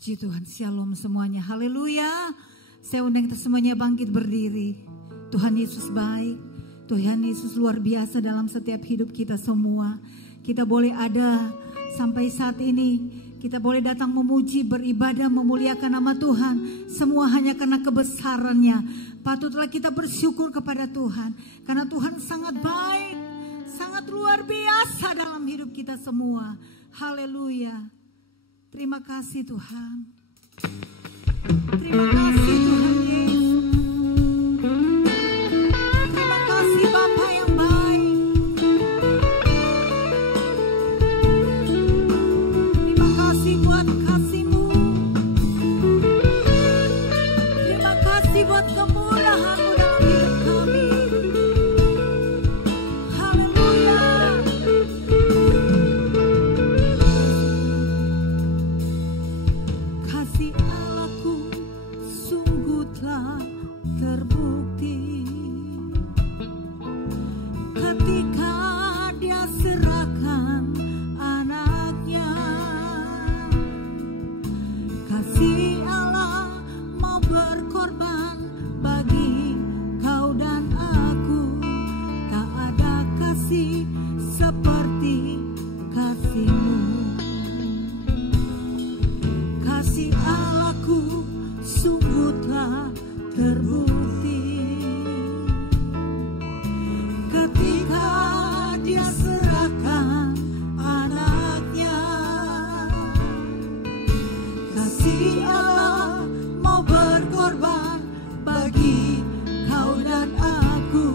Puji Tuhan, shalom semuanya, haleluya. Saya undang kita semuanya bangkit berdiri. Tuhan Yesus baik, Tuhan Yesus luar biasa dalam setiap hidup kita semua. Kita boleh ada sampai saat ini, kita boleh datang memuji, beribadah, memuliakan nama Tuhan. Semua hanya karena kebesarannya. Patutlah kita bersyukur kepada Tuhan, karena Tuhan sangat baik, sangat luar biasa dalam hidup kita semua. Haleluya. Terima kasih Tuhan. Terima kasih Tuhan Yesus. Terima kasih Bapa yang baik. Terima kasih buat kasih-Mu. Terima kasih buat kemurahan-Mu dalam hidup kami. Haleluya. Kasih Allahku sungguh telah terbukti ketika Dia serahkan anaknya. Kasih Allah mau berkorban bagi kau dan aku. Tak ada kasih seperti kasih-Mu. Kasih Allahku sungguh telah terbukti ketika Dia serahkan anaknya. Kasih Allah mau berkorban bagi kau dan aku.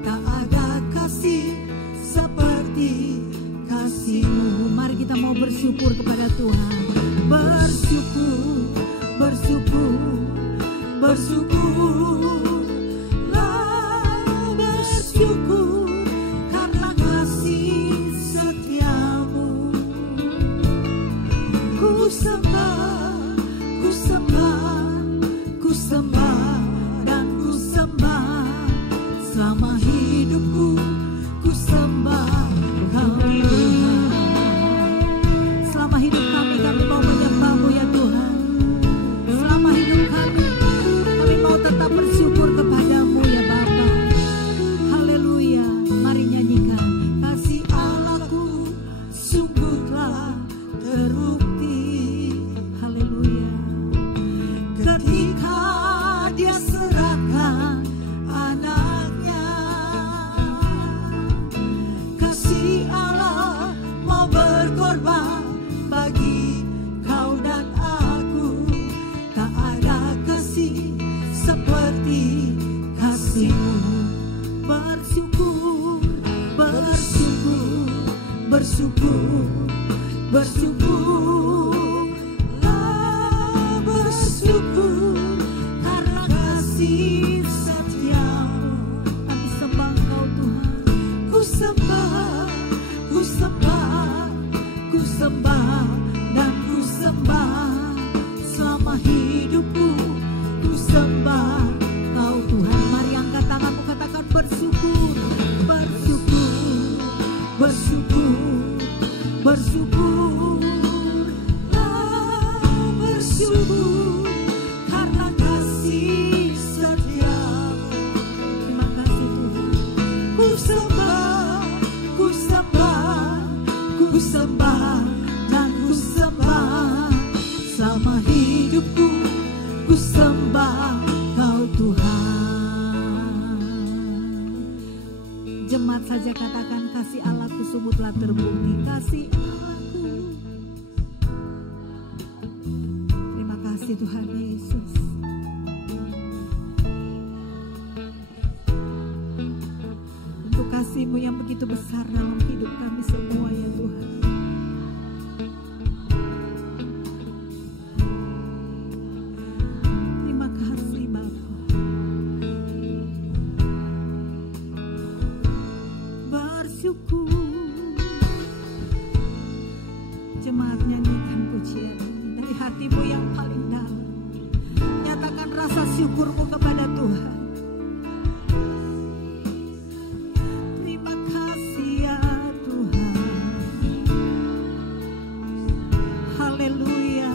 Tak ada kasih seperti kasih-Mu. Mari kita mau bersyukur kepada Tuhan. Bersyukur, bersyukur, bersyukurlah, bersyukur karena kasih setia-Mu. Ku sembah, ku sembah, ku sembah dan ku sembah selama hidupku. Ku sembah Kau Tuhan. Selama hidup kami mau menyembah-Mu ya Tuhan. Selama hidup kami mau tetap bersyukur kepada-Mu ya Bapa. Haleluya. Mari nyanyikan. Kasih Allahku sungguh telah terbukti. Haleluya. Ketika Dia serahkan anaknya. Kasih Allah mau berkorban bagi kau dan aku. Tak ada kasih seperti kasih-Mu. Bersyukur, bersyukur, bersyukur, bersyukurlah, bersyukur karena kasih setia-Mu. Kami sembah Kau Tuhan. Ku sembah, ku sembah, ku sembah dan ku sembah selama hidupku. Ku sembah Kau Tuhan. Mari angkat tanganmu, katakan bersyukur, bersyukur, bersyukur, bersyukurlah, bersyukur karena kasih setia-Mu. Terima kasih Tuhan. Ku sembah, ku sembah, ku sembah dan ku sembah selama hidupku. Ku sembah Kau Tuhan. Jemaat saja katakan kasih Allahku sungguh telah terbukti. Kasih Allahku. Terima kasih Tuhan Yesus. Untuk kasih-Mu yang begitu besar dalam hidup kami semua ya Tuhan. Terima kasih Bapa. Bersyukur. Jemaat nyanyikan pujian dari hatimu yang paling dalam. Nyatakan rasa syukurmu kepada Tuhan. Terima kasih ya Tuhan. Haleluya.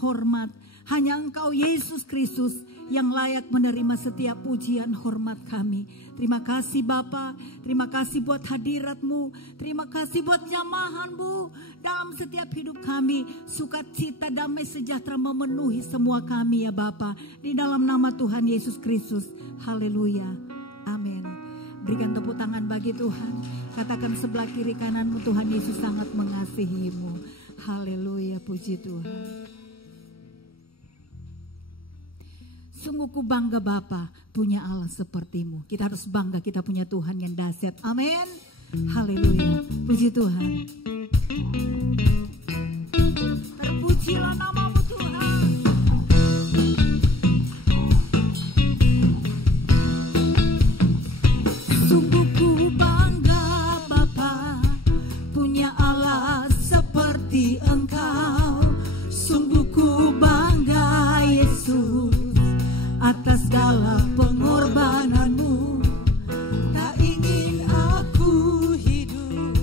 hormat. Hanya Engkau Yesus Kristus yang layak menerima setiap pujian hormat kami. Terima kasih Bapa, terima kasih buat hadirat-Mu, terima kasih buat jamahan-Mu dalam setiap hidup kami. Sukacita, damai, sejahtera memenuhi semua kami ya Bapa. Di dalam nama Tuhan Yesus Kristus. Haleluya. Amin. Berikan tepuk tangan bagi Tuhan. Katakan sebelah kiri kananmu, Tuhan Yesus sangat mengasihimu. Haleluya, puji Tuhan. Sungguh ku bangga Bapa punya Allah sepertimu. Kita harus bangga kita punya Tuhan yang dahsyat. Amin. Haleluya. Puji Tuhan. Terpujilah namamu Tuhan. Sungguh ku bangga Bapa punya Allah seperti Engkau. Sungguh ku bangga Yesus atas segala pengorbananmu. Tak ingin aku hidup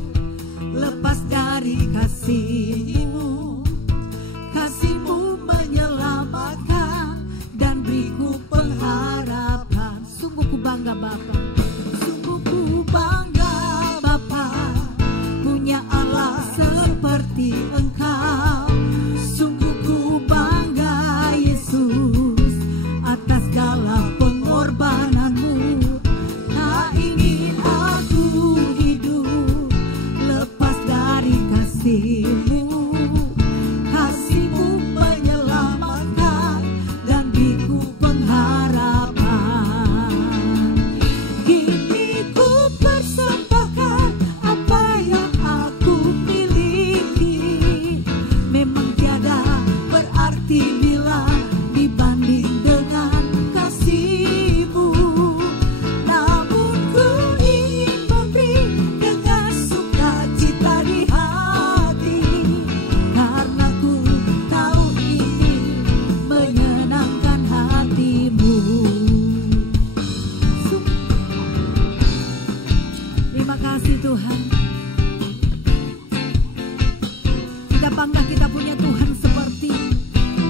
lepas dari kasih-Mu. Kasih-Mu menyelamatkan dan beriku pengharapan. Sungguh ku bangga Bapa. Sungguh ku bangga Bapa punya Allah seperti Engkau. Sungguh ku bangga Yesus atas segala pengorbananmu. Tak ingin aku hidup lepas dari kasih-Mu. Kasih-Mu menyelamatkan dan beriku pengharapan. Kini ku persembahkan apa yang aku miliki. Memang tiada berarti bila dibanding dengan kasih-Mu. Namun ku ingin memberi dengan sukacita di hati, karena ku tahu ini menyenangkan hati-Mu. Terima kasih Tuhan. Kita bangga kita punya Tuhan seperti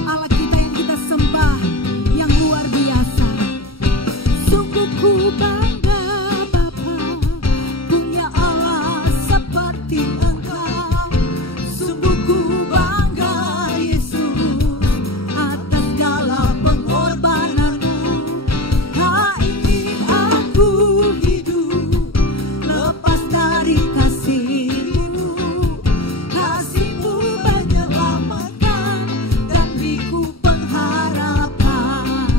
Allah kita yang kita sembah, yang luar biasa. Sungguh ku bangga Bapa punya Allah seperti Engkau. Sungguh ku bangga Yesus atas segala pengorbananmu. Tak ingin aku hidup lepas dari kasih-Mu. Kasih-Mu menyelamatkan dan beriku pengharapan.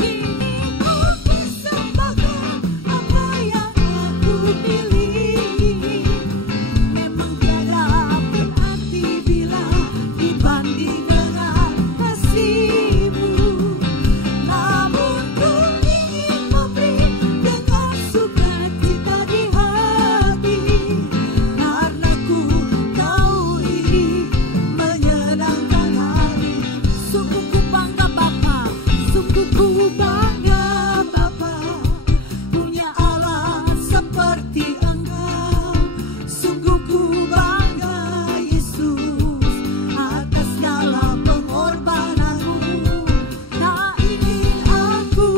Kini ku persembahkan apa yang aku miliki. Memang tiada berarti bila dibanding dengan kasih-Mu. Namun ku ingin memberi dengan sukacita di hati, karena ku tahu ini menyenangkan hati. Sungguh ku bangga Bapa, sungguh ku bangga Bapa punya Allah seperti Engkau. Sungguh ku bangga Yesus atas segala pengorbananmu. Tak ingin aku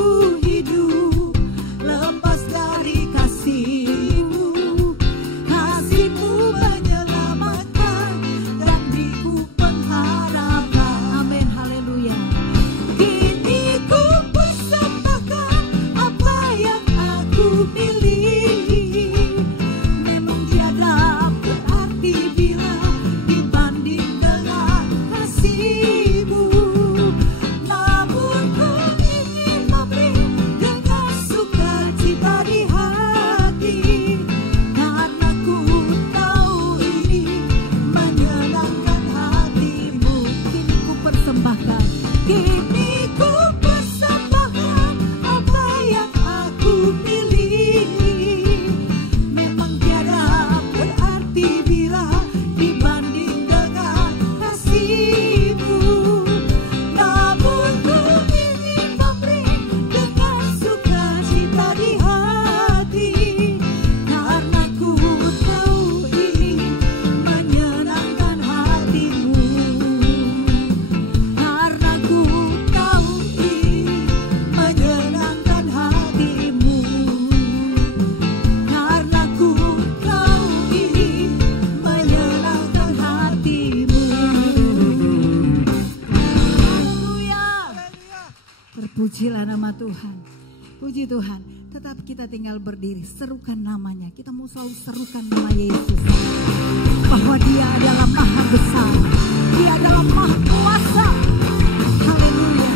hidup lepas dari kasih-Mu. Kasih-Mu menyelamatkan dan beriku pengharapan. Amin, haleluya. Kini ku persembahkan apa yang aku miliki. Memang tiada berarti bila dibanding dengan kasih-Mu. Namun ku ingin memberi dengan sukacita di hati, karena ku tahu ini menyenangkan hati-Mu. Kini ku persembahkan, kini ku persembahkan apa yang aku miliki. Memang tiada berarti bila dibanding dengan kasih-Mu. Namun ku ingin memberi dengan sukacita di hati, karena ku tahu ini menyenangkan hati-Mu. Karena ku tahu ini menyenangkan hati-Mu. Karena ku tahu ini menyenangkan hati-Mu. Haleluya. Terpujilah nama Tuhan. Puji Tuhan. Tetap kita tinggal berdiri, serukan namanya. Kita mau selalu serukan nama Yesus, bahwa Dia adalah Maha Besar, Dia adalah Maha Kuasa. Haleluya.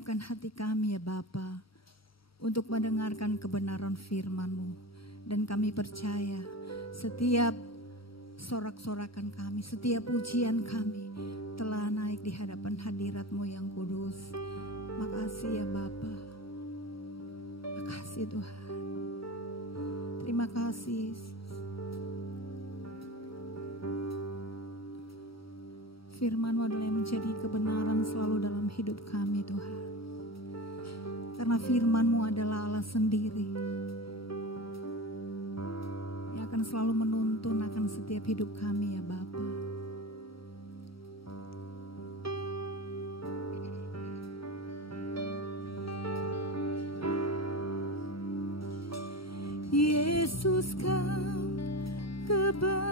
siapkan hati kami ya Bapa untuk mendengarkan kebenaran firman-Mu. Dan kami percaya setiap sorak-sorakan kami, setiap pujian kami telah naik di hadapan hadirat-Mu yang kudus. Makasih ya Bapa. Makasih Tuhan. Terima kasih. Firman-Mu adalah yang menjadi kebenaran selalu dalam hidup kami Tuhan. Karena firman-Mu adalah Allah sendiri yang akan selalu menuntun akan setiap hidup kami ya Bapa. Yesus Kau kebenaran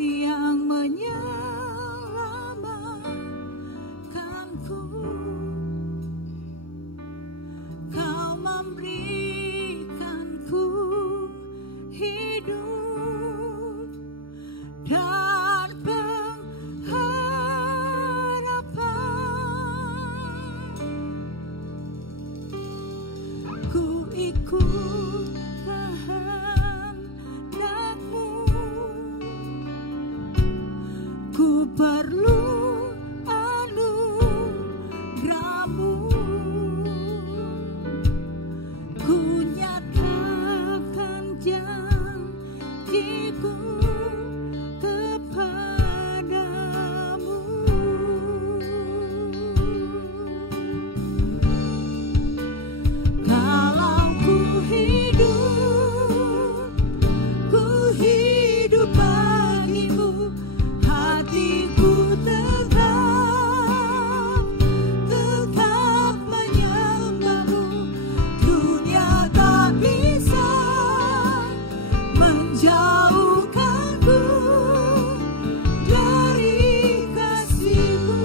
yang menyelamatkanku. Kau memberikanku hidup dan pengharapan. Ku ikut kehendak-Mu, ku perlu anugerah-Mu, ku nyatakan janji-Ku kepadamu. Kalau ku hidup bagimu, hatiku tetap menyembah-Mu. Dunia tak bisa menjauhkanku dari kasih-Mu.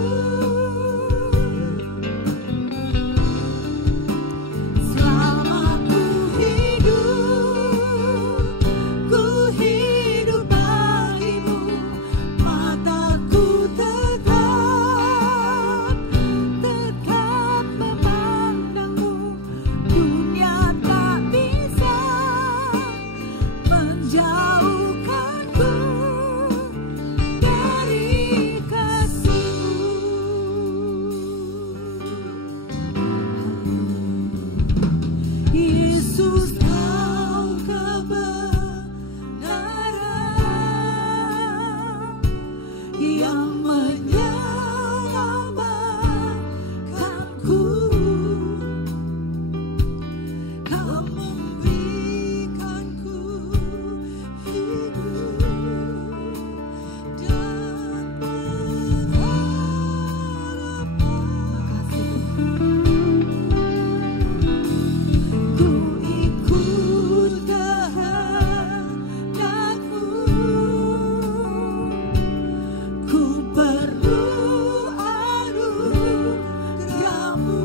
Selama ku hidup bagimu, mataku tetap memandang-Mu. Dunia tak bisa menjauhkanku dari kasih-Mu. Yesus Kau kebenaran yang menyelamatkanku. Kau memberikanku hidup dan pengharapan. Ku ikut kehendak-Mu, ku perlu anugerah-Mu.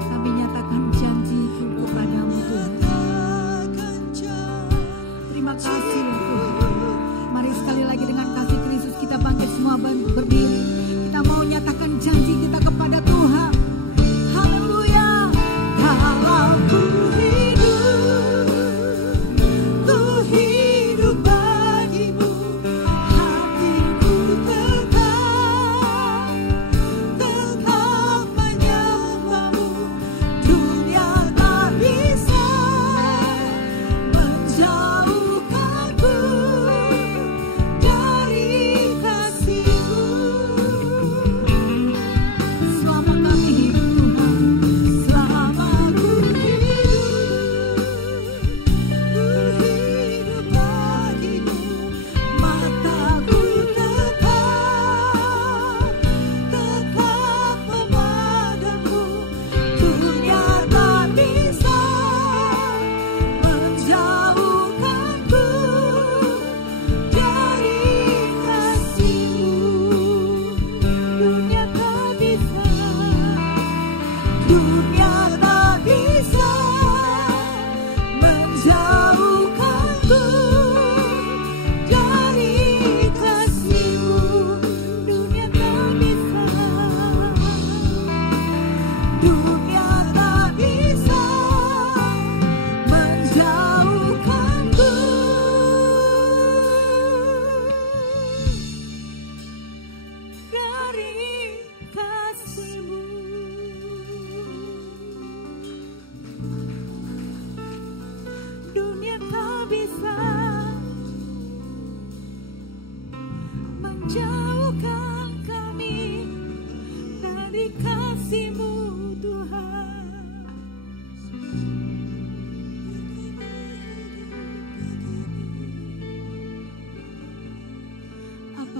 Kami nyatakan janji-Ku kepadamu Tuhan. Terima kasih ya Tuhan. Mari sekali lagi dengan kasih Kristus kita bangkit semua berdiri. Kita mau nyatakan janji kita kepada Tuhan. Haleluya. Kalau ku hidup bagimu, hatiku tetap menyembah-Mu. Dunia tak bisa menjauhkanku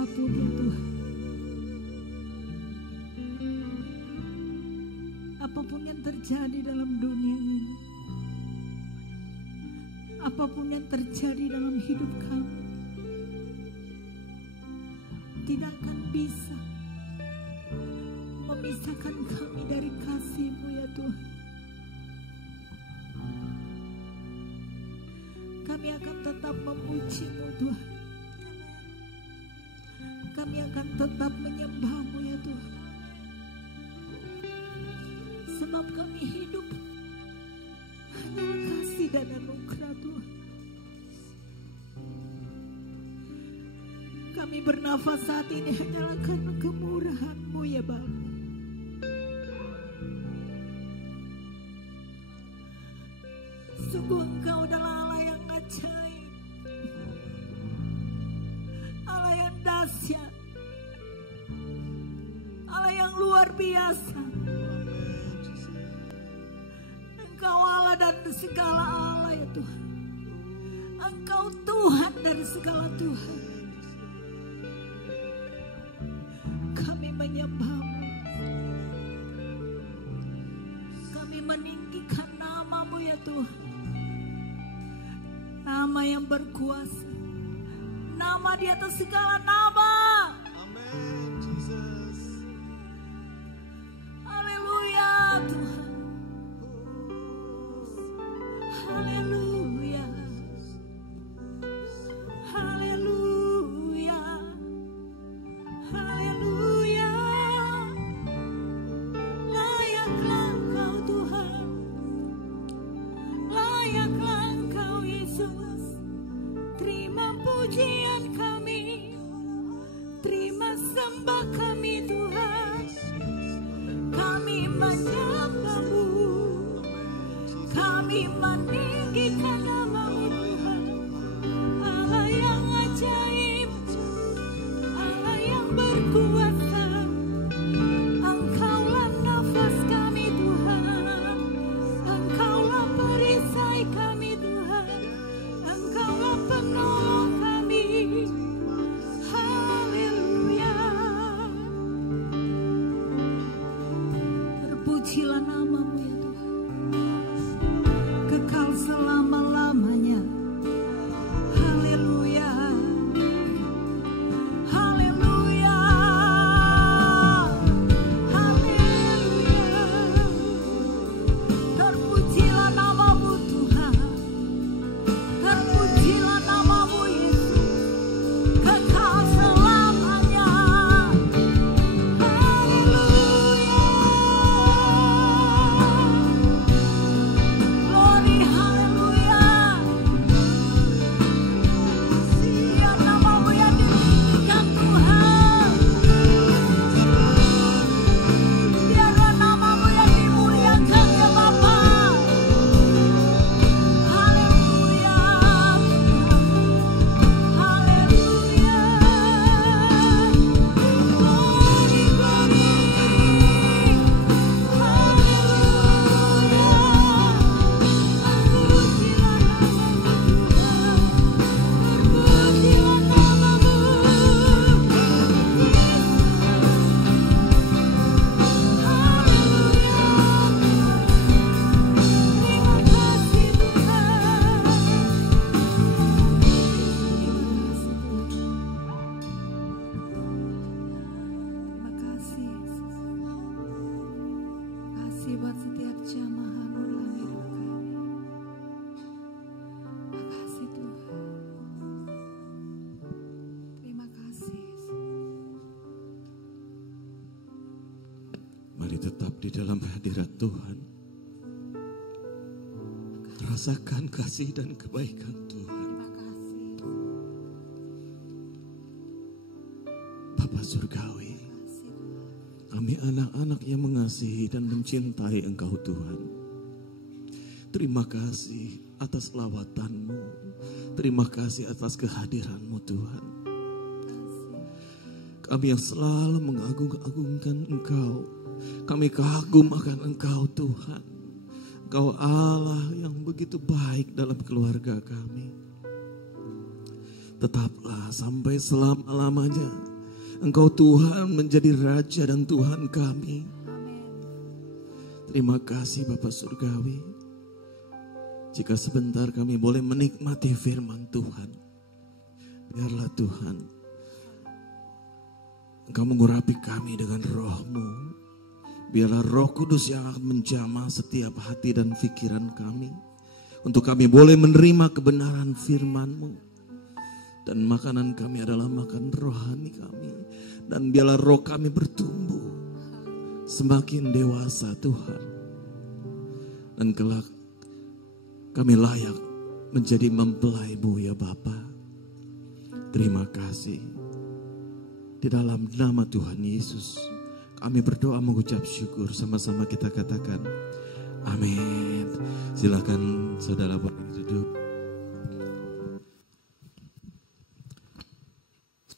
apapun ya Tuhan. Apapun yang terjadi dalam dunia ini, apapun yang terjadi dalam hidup kami, tidak akan bisa memisahkan kami dari kasih-Mu ya Tuhan. Kami akan tetap memuji-Mu Tuhan. Kami akan tetap menyembah-Mu ya Tuhan. Sebab kami hidup hanya kasih dan anugerah Tuhan. Kami bernafas saat ini hanyalah karena kemurahan-Mu ya Bapa. Sungguh Engkau adalah Allah yang ajaib, Allah yang dahsyat, Allah yang luar biasa. Engkau Allah dari segala Allah ya Tuhan. Engkau Tuhan dari segala Tuhan. Kami menyembah-Mu, kami meninggikan nama-Mu ya Tuhan. Nama yang berkuasa, nama di atas segala nama. Amin, Jesus. Haleluya Tuhan. Haleluya. Haleluya. Haleluya. Layaklah Engkau Tuhan. Layaklah Engkau Yesus. Terima pujian kami. Terima sembah kami Tuhan. Kami menyembah-Mu. Kami meninggikan nama-Mu Tuhan. Allah yang ajaib, Allah yang berkuasa. Engkaulah nafas kami Tuhan. Engkaulah perisai kami Tuhan. Engkaulah penolong kami. Haleluya. Terpujilah nama-Mu ya Tuhan, kekal selama-lamanya. Haleluya. Haleluya. Haleluya. Terpujilah nama-Mu Tuhan. Terpujilah nama-Mu Yesus, kekal selamanya. Haleluya. Glory, haleluya. Biar nama-Mu yang ditinggikan Tuhan. Biarlah nama-Mu yang dimuliakan ya Bapa. Haleluya. Haleluya. Glory, glory. Haleluya. Terpujilah nama-Mu Tuhan. Terpujilah nama-Mu. Terima kasih Yesus. Kasih buat setiap jamaah dalam hidup kami. Terima kasih Tuhan. Terima kasih Yesus. Mari tetap di dalam hadirat Tuhan. Rasakan kasih dan kebaikan Tuhan. Terima kasih. Bapa Surgawi, kami anak-anak yang mengasihi dan mencintai Engkau Tuhan. Terima kasih atas lawatan-Mu. Terima kasih atas kehadiran-Mu Tuhan. Kami yang selalu mengagung-agungkan Engkau. Kami kagum akan Engkau Tuhan. Engkau Allah yang begitu baik dalam keluarga kami. Tetaplah sampai selama-lamanya Engkau Tuhan menjadi Raja dan Tuhan kami. Terima kasih Bapa Surgawi. Jika sebentar kami boleh menikmati firman Tuhan, biarlah Tuhan Engkau mengurapi kami dengan roh-Mu. Biarlah Roh Kudus yang akan menjamah setiap hati dan pikiran kami, untuk kami boleh menerima kebenaran firman-Mu. Dan makanan kami adalah makan rohani kami. Dan biarlah roh kami bertumbuh semakin dewasa Tuhan. Dan kelak kami layak menjadi mempelai-Mu ya Bapa. Terima kasih. Di dalam nama Tuhan Yesus kami berdoa mengucap syukur. Sama-sama kita katakan amin. Silakan saudara boleh duduk.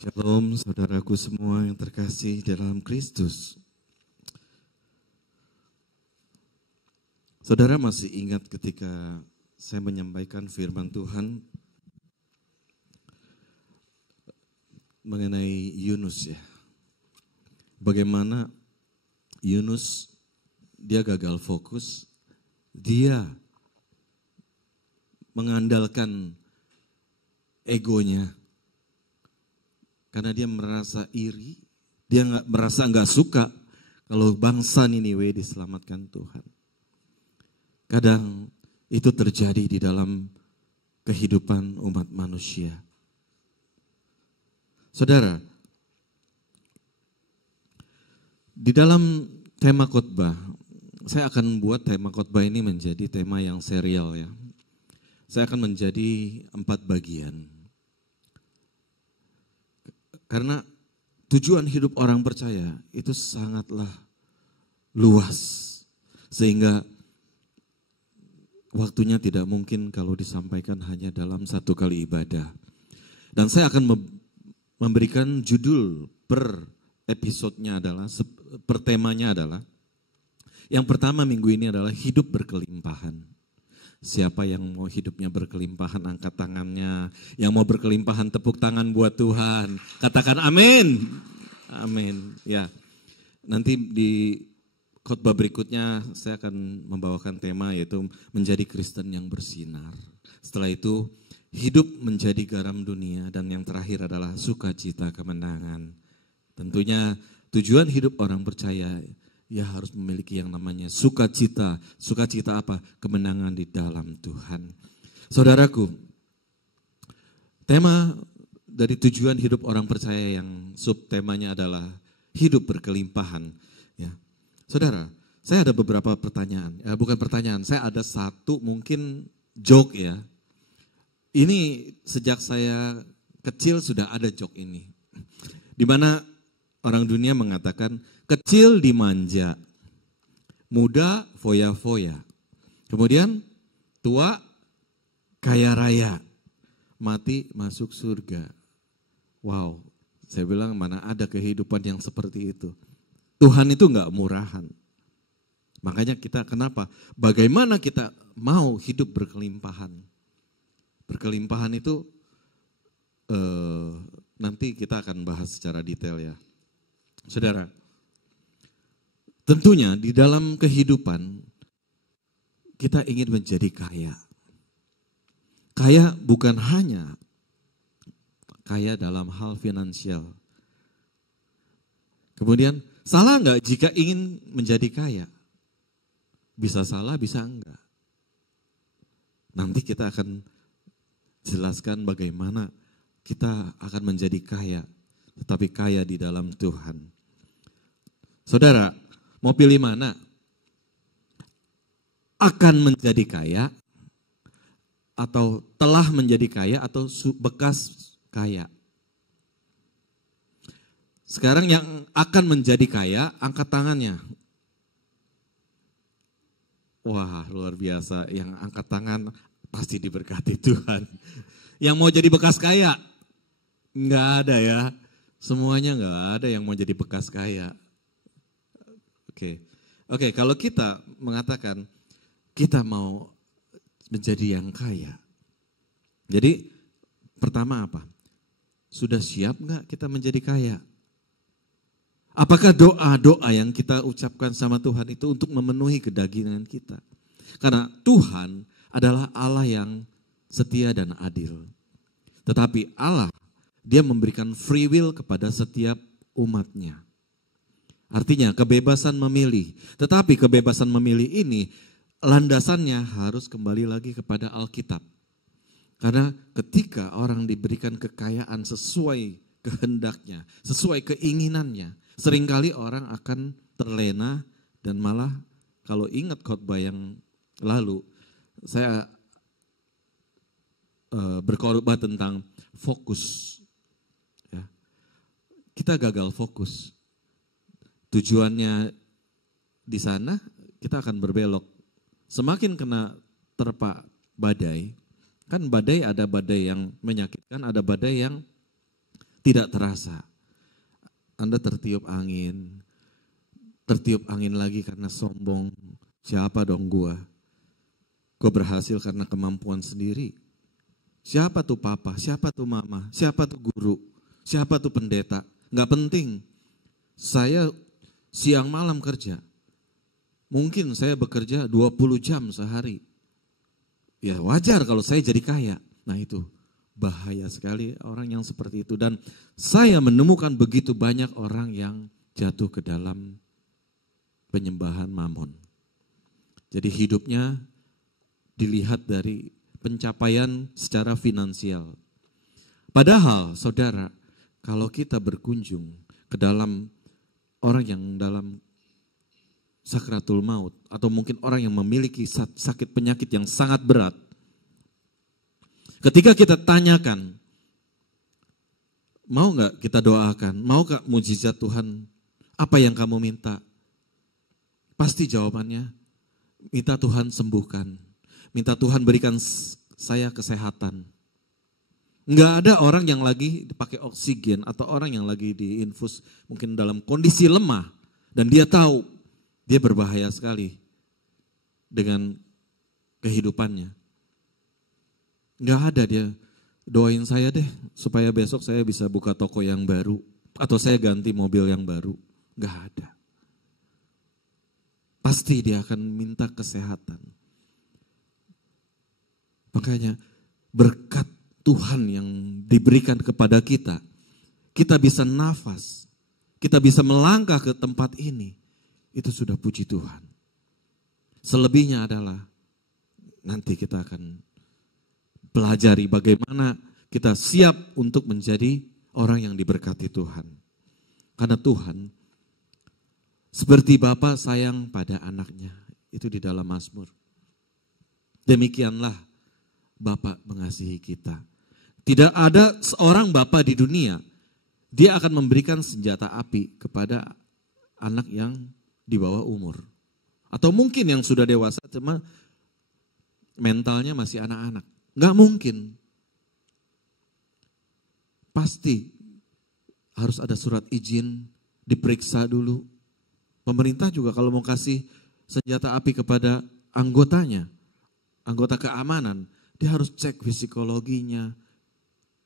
Shalom saudaraku semua yang terkasih dalam Kristus. Saudara masih ingat ketika saya menyampaikan firman Tuhan mengenai Yunus ya. Bagaimana Yunus dia gagal fokus, dia mengandalkan egonya. Karena dia merasa iri, dia merasa nggak suka kalau bangsa Niniwe diselamatkan Tuhan. Kadang itu terjadi di dalam kehidupan umat manusia. Saudara, di dalam tema khotbah, saya akan buat tema khotbah ini menjadi tema yang serial ya. Saya akan menjadi 4 bagian. Karena tujuan hidup orang percaya itu sangatlah luas. Sehingga waktunya tidak mungkin kalau disampaikan hanya dalam 1 kali ibadah. Dan saya akan memberikan judul per episodenya adalah, per temanya adalah, yang pertama minggu ini adalah hidup berkelimpahan. Siapa yang mau hidupnya berkelimpahan, angkat tangannya. Yang mau berkelimpahan, tepuk tangan buat Tuhan. Katakan amin. Amin. Ya. Nanti di khotbah berikutnya saya akan membawakan tema yaitu menjadi Kristen yang bersinar. Setelah itu hidup menjadi garam dunia, dan yang terakhir adalah sukacita kemenangan. Tentunya tujuan hidup orang percaya ya harus memiliki yang namanya sukacita. Sukacita apa? Kemenangan di dalam Tuhan. Saudaraku, tema dari tujuan hidup orang percaya yang subtemanya adalah hidup berkelimpahan. Ya, saudara, saya ada beberapa pertanyaan. Bukan pertanyaan, saya ada satu mungkin joke ya. Ini sejak saya kecil sudah ada joke ini. Di mana orang dunia mengatakan kecil dimanja, muda foya-foya, kemudian tua kaya raya, mati masuk surga. Wow, saya bilang mana ada kehidupan yang seperti itu. Tuhan itu gak murahan. Makanya kita kenapa? Bagaimana kita mau hidup berkelimpahan? Berkelimpahan itu nanti kita akan bahas secara detail ya. Saudara, tentunya di dalam kehidupan kita ingin menjadi kaya. Kaya bukan hanya kaya dalam hal finansial. Kemudian salah enggak jika ingin menjadi kaya? Bisa salah, bisa enggak. Nanti kita akan jelaskan bagaimana kita akan menjadi kaya, tetapi kaya di dalam Tuhan. Saudara, mau pilih mana? Akan menjadi kaya, atau telah menjadi kaya, atau bekas kaya? Sekarang yang akan menjadi kaya, angkat tangannya. Wah, luar biasa. Yang angkat tangan pasti diberkati Tuhan. Yang mau jadi bekas kaya? Enggak ada ya. Semuanya enggak ada yang mau jadi bekas kaya. Oke, kalau kita mengatakan kita mau menjadi yang kaya. Jadi pertama apa? Sudah siap enggak kita menjadi kaya? Apakah doa-doa yang kita ucapkan sama Tuhan itu untuk memenuhi kedagingan kita? Karena Tuhan adalah Allah yang setia dan adil. Tetapi Allah, dia memberikan free will kepada setiap umatnya. Artinya kebebasan memilih. Tetapi kebebasan memilih ini landasannya harus kembali lagi kepada Alkitab. Karena ketika orang diberikan kekayaan sesuai kehendaknya, sesuai keinginannya, seringkali orang akan terlena dan malah kalau ingat khotbah yang lalu, saya berkhotbah tentang fokus. Ya. Kita gagal fokus. Tujuannya di sana kita akan berbelok. Semakin kena terpa badai, kan badai ada badai yang menyakitkan, ada badai yang tidak terasa. Anda tertiup angin lagi karena sombong. Siapa dong gua? Gua berhasil karena kemampuan sendiri. Siapa tuh papa, siapa tuh mama, siapa tuh guru, siapa tuh pendeta. Gak penting, saya siang malam kerja. Mungkin saya bekerja 20 jam sehari. Ya wajar kalau saya jadi kaya. Nah itu bahaya sekali orang yang seperti itu. Dan saya menemukan begitu banyak orang yang jatuh ke dalam penyembahan mamon. Jadi hidupnya dilihat dari pencapaian secara finansial. Padahal saudara, kalau kita berkunjung ke dalam orang yang dalam sakratul maut, atau mungkin orang yang memiliki sakit penyakit yang sangat berat, ketika kita tanyakan, mau gak kita doakan, mau gak mujizat Tuhan, apa yang kamu minta? Pasti jawabannya, minta Tuhan sembuhkan. Minta Tuhan berikan saya kesehatan. Enggak ada orang yang lagi dipakai oksigen atau orang yang lagi diinfus mungkin dalam kondisi lemah dan dia tahu dia berbahaya sekali dengan kehidupannya. Enggak ada dia, doain saya deh supaya besok saya bisa buka toko yang baru atau saya ganti mobil yang baru. Enggak ada. Pasti dia akan minta kesehatan. Makanya berkat Tuhan yang diberikan kepada kita, kita bisa nafas, kita bisa melangkah ke tempat ini, itu sudah puji Tuhan. Selebihnya adalah nanti kita akan pelajari bagaimana kita siap untuk menjadi orang yang diberkati Tuhan. Karena Tuhan seperti Bapa sayang pada anaknya, itu di dalam Mazmur. Demikianlah Bapa mengasihi kita. Tidak ada seorang bapa di dunia, dia akan memberikan senjata api kepada anak yang di bawah umur. Atau mungkin yang sudah dewasa, cuma mentalnya masih anak-anak. Nggak mungkin. Pasti harus ada surat izin, diperiksa dulu. Pemerintah juga kalau mau kasih senjata api kepada anggotanya, anggota keamanan, dia harus cek psikologinya,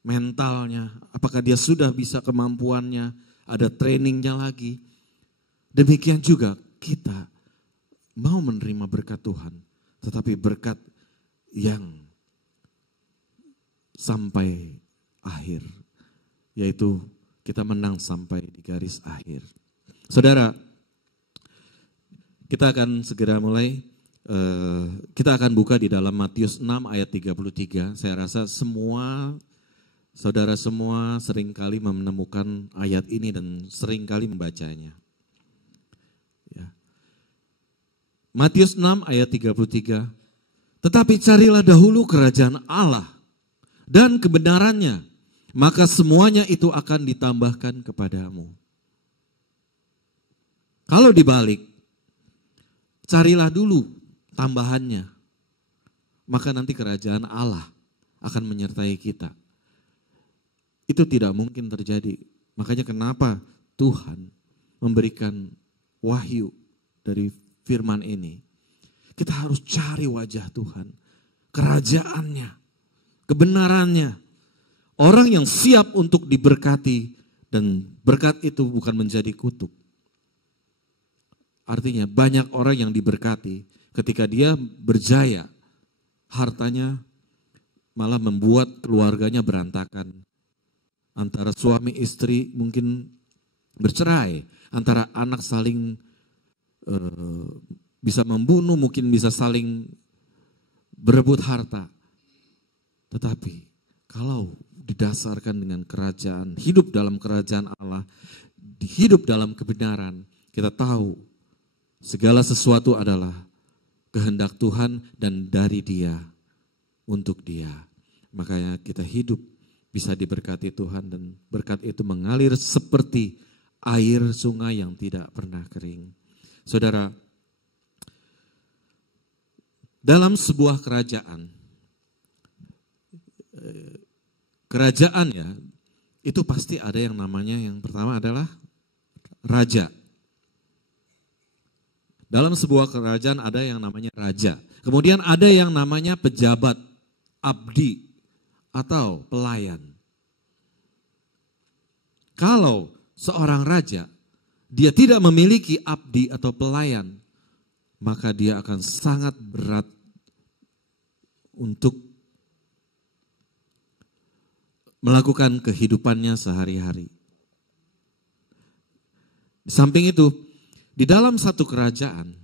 mentalnya, apakah dia sudah bisa kemampuannya, ada trainingnya lagi. Demikian juga kita mau menerima berkat Tuhan, tetapi berkat yang sampai akhir, yaitu kita menang sampai di garis akhir. Saudara, kita akan segera mulai. Kita akan buka di dalam Matius 6 ayat 33. Saya rasa saudara semua seringkali menemukan ayat ini dan seringkali membacanya. Ya. Matius 6 ayat 33. Tetapi carilah dahulu kerajaan Allah dan kebenarannya, maka semuanya itu akan ditambahkan kepadamu. Kalau dibalik, carilah dulu tambahannya, maka nanti kerajaan Allah akan menyertai kita. Itu tidak mungkin terjadi. Makanya kenapa Tuhan memberikan wahyu dari firman ini. Kita harus cari wajah Tuhan, kerajaannya, kebenarannya. Orang yang siap untuk diberkati Dan berkat itu bukan menjadi kutuk. Artinya banyak orang yang diberkati ketika dia berjaya, hartanya malah membuat keluarganya berantakan. Antara suami istri mungkin bercerai, antara anak saling bisa membunuh, mungkin bisa saling berebut harta. Tetapi kalau didasarkan dengan kerajaan, hidup dalam kerajaan Allah, hidup dalam kebenaran, kita tahu segala sesuatu adalah kehendak Tuhan dan dari Dia, untuk Dia. Makanya kita hidup bisa diberkati Tuhan dan berkat itu mengalir seperti air sungai yang tidak pernah kering. Saudara, dalam sebuah kerajaan ya, itu pasti ada yang namanya, yang pertama adalah raja. Dalam sebuah kerajaan ada yang namanya raja. Kemudian ada yang namanya pejabat, abdi, atau pelayan. Kalau seorang raja, dia tidak memiliki abdi atau pelayan, maka dia akan sangat berat untuk melakukan kehidupannya sehari-hari. Di samping itu, di dalam satu kerajaan,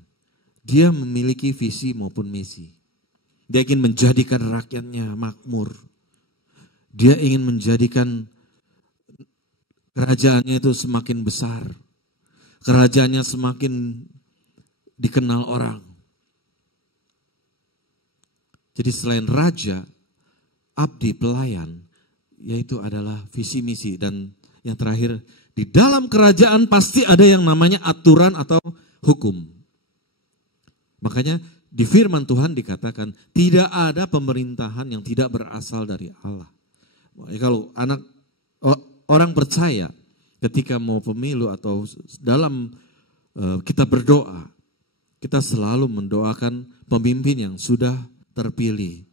dia memiliki visi maupun misi. Dia ingin menjadikan rakyatnya makmur. Dia ingin menjadikan kerajaannya itu semakin besar. Kerajaannya semakin dikenal orang. Jadi selain raja, abdi, pelayan, yaitu adalah visi misi. Dan yang terakhir, di dalam kerajaan pasti ada yang namanya aturan atau hukum. Makanya di firman Tuhan dikatakan tidak ada pemerintahan yang tidak berasal dari Allah. Kalau orang percaya ketika mau pemilu atau dalam kita berdoa, kita selalu mendoakan pemimpin yang sudah terpilih.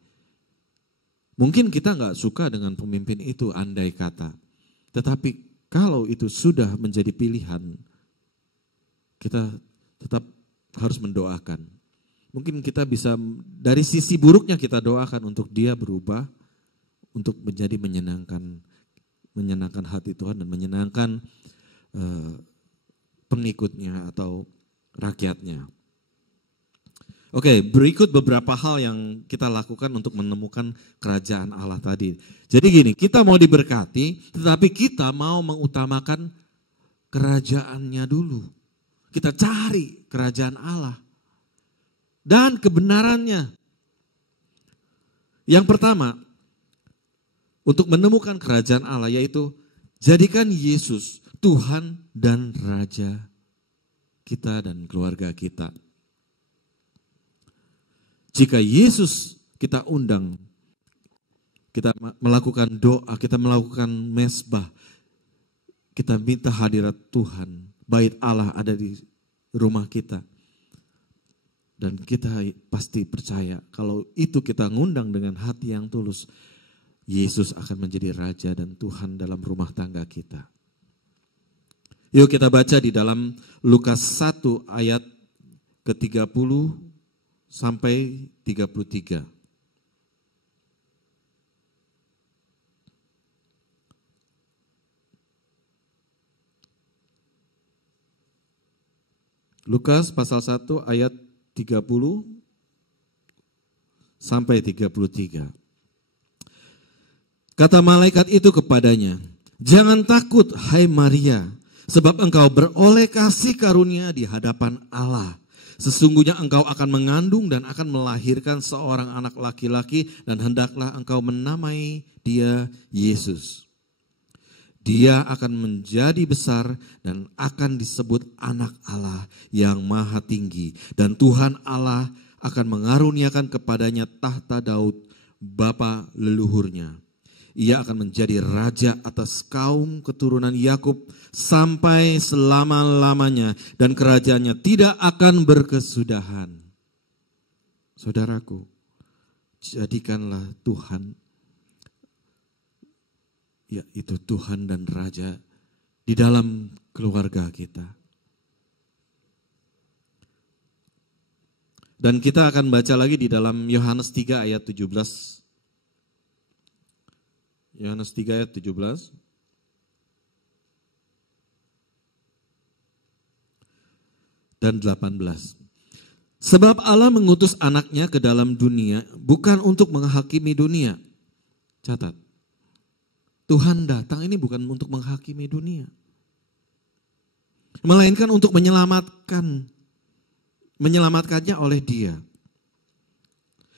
Mungkin kita nggak suka dengan pemimpin itu, andai kata. Tetapi kalau itu sudah menjadi pilihan, kita tetap harus mendoakan. Mungkin kita bisa dari sisi buruknya kita doakan untuk dia berubah, untuk menjadi menyenangkan hati Tuhan dan menyenangkan pengikutnya atau rakyatnya. Oke, berikut beberapa hal yang kita lakukan untuk menemukan kerajaan Allah tadi. Jadi gini, kita mau diberkati, tetapi kita mau mengutamakan kerajaannya dulu. Kita cari kerajaan Allah dan kebenarannya. Yang pertama, untuk menemukan kerajaan Allah, yaitu jadikan Yesus Tuhan dan Raja kita dan keluarga kita. Jika Yesus kita undang, kita melakukan doa, kita melakukan mesbah, kita minta hadirat Tuhan, bait Allah ada di rumah kita. Dan kita pasti percaya kalau itu kita ngundang dengan hati yang tulus, Yesus akan menjadi Raja dan Tuhan dalam rumah tangga kita. Yuk kita baca di dalam Lukas 1 ayat ke-30 sampai 33. Lukas pasal 1 ayat 30 sampai 33. Kata malaikat itu kepadanya, "Jangan takut, hai Maria, sebab engkau beroleh kasih karunia di hadapan Allah. Sesungguhnya engkau akan mengandung dan akan melahirkan seorang anak laki-laki, dan hendaklah engkau menamai dia Yesus. Dia akan menjadi besar dan akan disebut Anak Allah yang Maha Tinggi. Dan Tuhan Allah akan mengaruniakan kepadanya tahta Daud, bapa leluhurnya. Ia akan menjadi raja atas kaum keturunan Yakub sampai selama-lamanya, dan kerajaannya tidak akan berkesudahan." Saudaraku, jadikanlah Tuhan, yaitu Tuhan dan Raja di dalam keluarga kita. Dan kita akan baca lagi di dalam Yohanes 3 ayat 17. Yohanes 3 ayat 17. Dan 18. Sebab Allah mengutus anaknya ke dalam dunia bukan untuk menghakimi dunia. Catat. Tuhan datang ini bukan untuk menghakimi dunia. Melainkan untuk menyelamatkannya oleh Dia.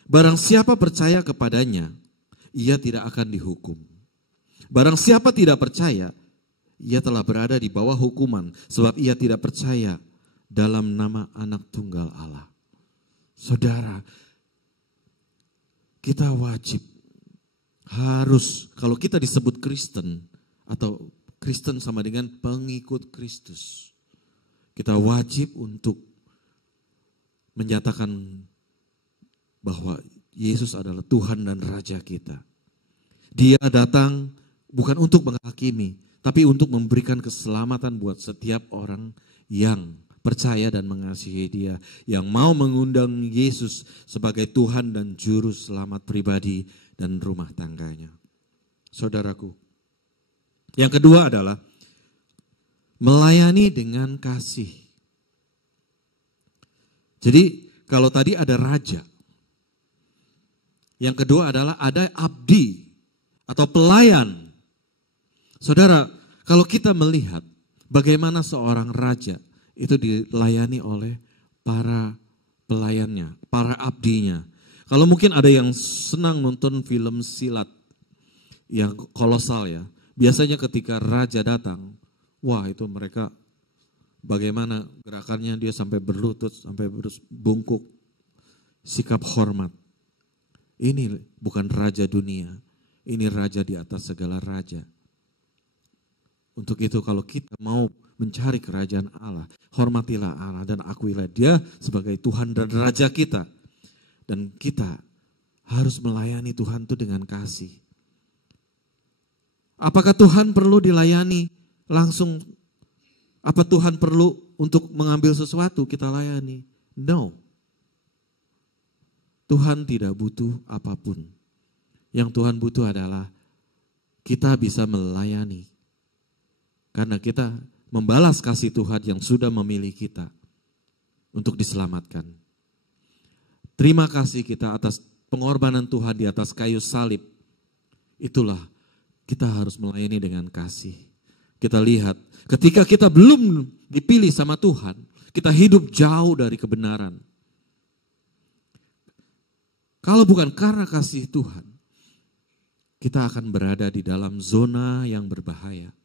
Barang siapa percaya kepadanya, ia tidak akan dihukum. Barang siapa tidak percaya, ia telah berada di bawah hukuman, sebab ia tidak percaya dalam nama Anak Tunggal Allah. Saudara, kita wajib, harus, kalau kita disebut Kristen, atau Kristen sama dengan pengikut Kristus, kita wajib untuk menyatakan bahwa Yesus adalah Tuhan dan Raja kita. Dia datang bukan untuk menghakimi, tapi untuk memberikan keselamatan buat setiap orang yang percaya dan mengasihi Dia, yang mau mengundang Yesus sebagai Tuhan dan Juru Selamat pribadi dan rumah tangganya. Saudaraku, yang kedua adalah melayani dengan kasih. Jadi kalau tadi ada raja, yang kedua adalah ada abdi atau pelayan. Saudara, kalau kita melihat bagaimana seorang raja itu dilayani oleh para pelayannya, para abdinya. Kalau mungkin ada yang senang nonton film silat yang kolosal ya, biasanya ketika raja datang, wah itu mereka bagaimana gerakannya, dia sampai berlutut, sampai bungkuk, sikap hormat. Ini bukan raja dunia, ini raja di atas segala raja. Untuk itu kalau kita mau mencari kerajaan Allah, hormatilah Allah dan akuilah Dia sebagai Tuhan dan Raja kita. Dan kita harus melayani Tuhan itu dengan kasih. Apakah Tuhan perlu dilayani langsung? Apa Tuhan perlu untuk mengambil sesuatu kita layani? No. Tuhan tidak butuh apapun. Yang Tuhan butuh adalah kita bisa melayani. Karena kita membalas kasih Tuhan yang sudah memilih kita untuk diselamatkan. Terima kasih kita atas pengorbanan Tuhan di atas kayu salib. Itulah kita harus melayani dengan kasih. Kita lihat ketika kita belum dipilih sama Tuhan, kita hidup jauh dari kebenaran. Kalau bukan karena kasih Tuhan, kita akan berada di dalam zona yang berbahaya.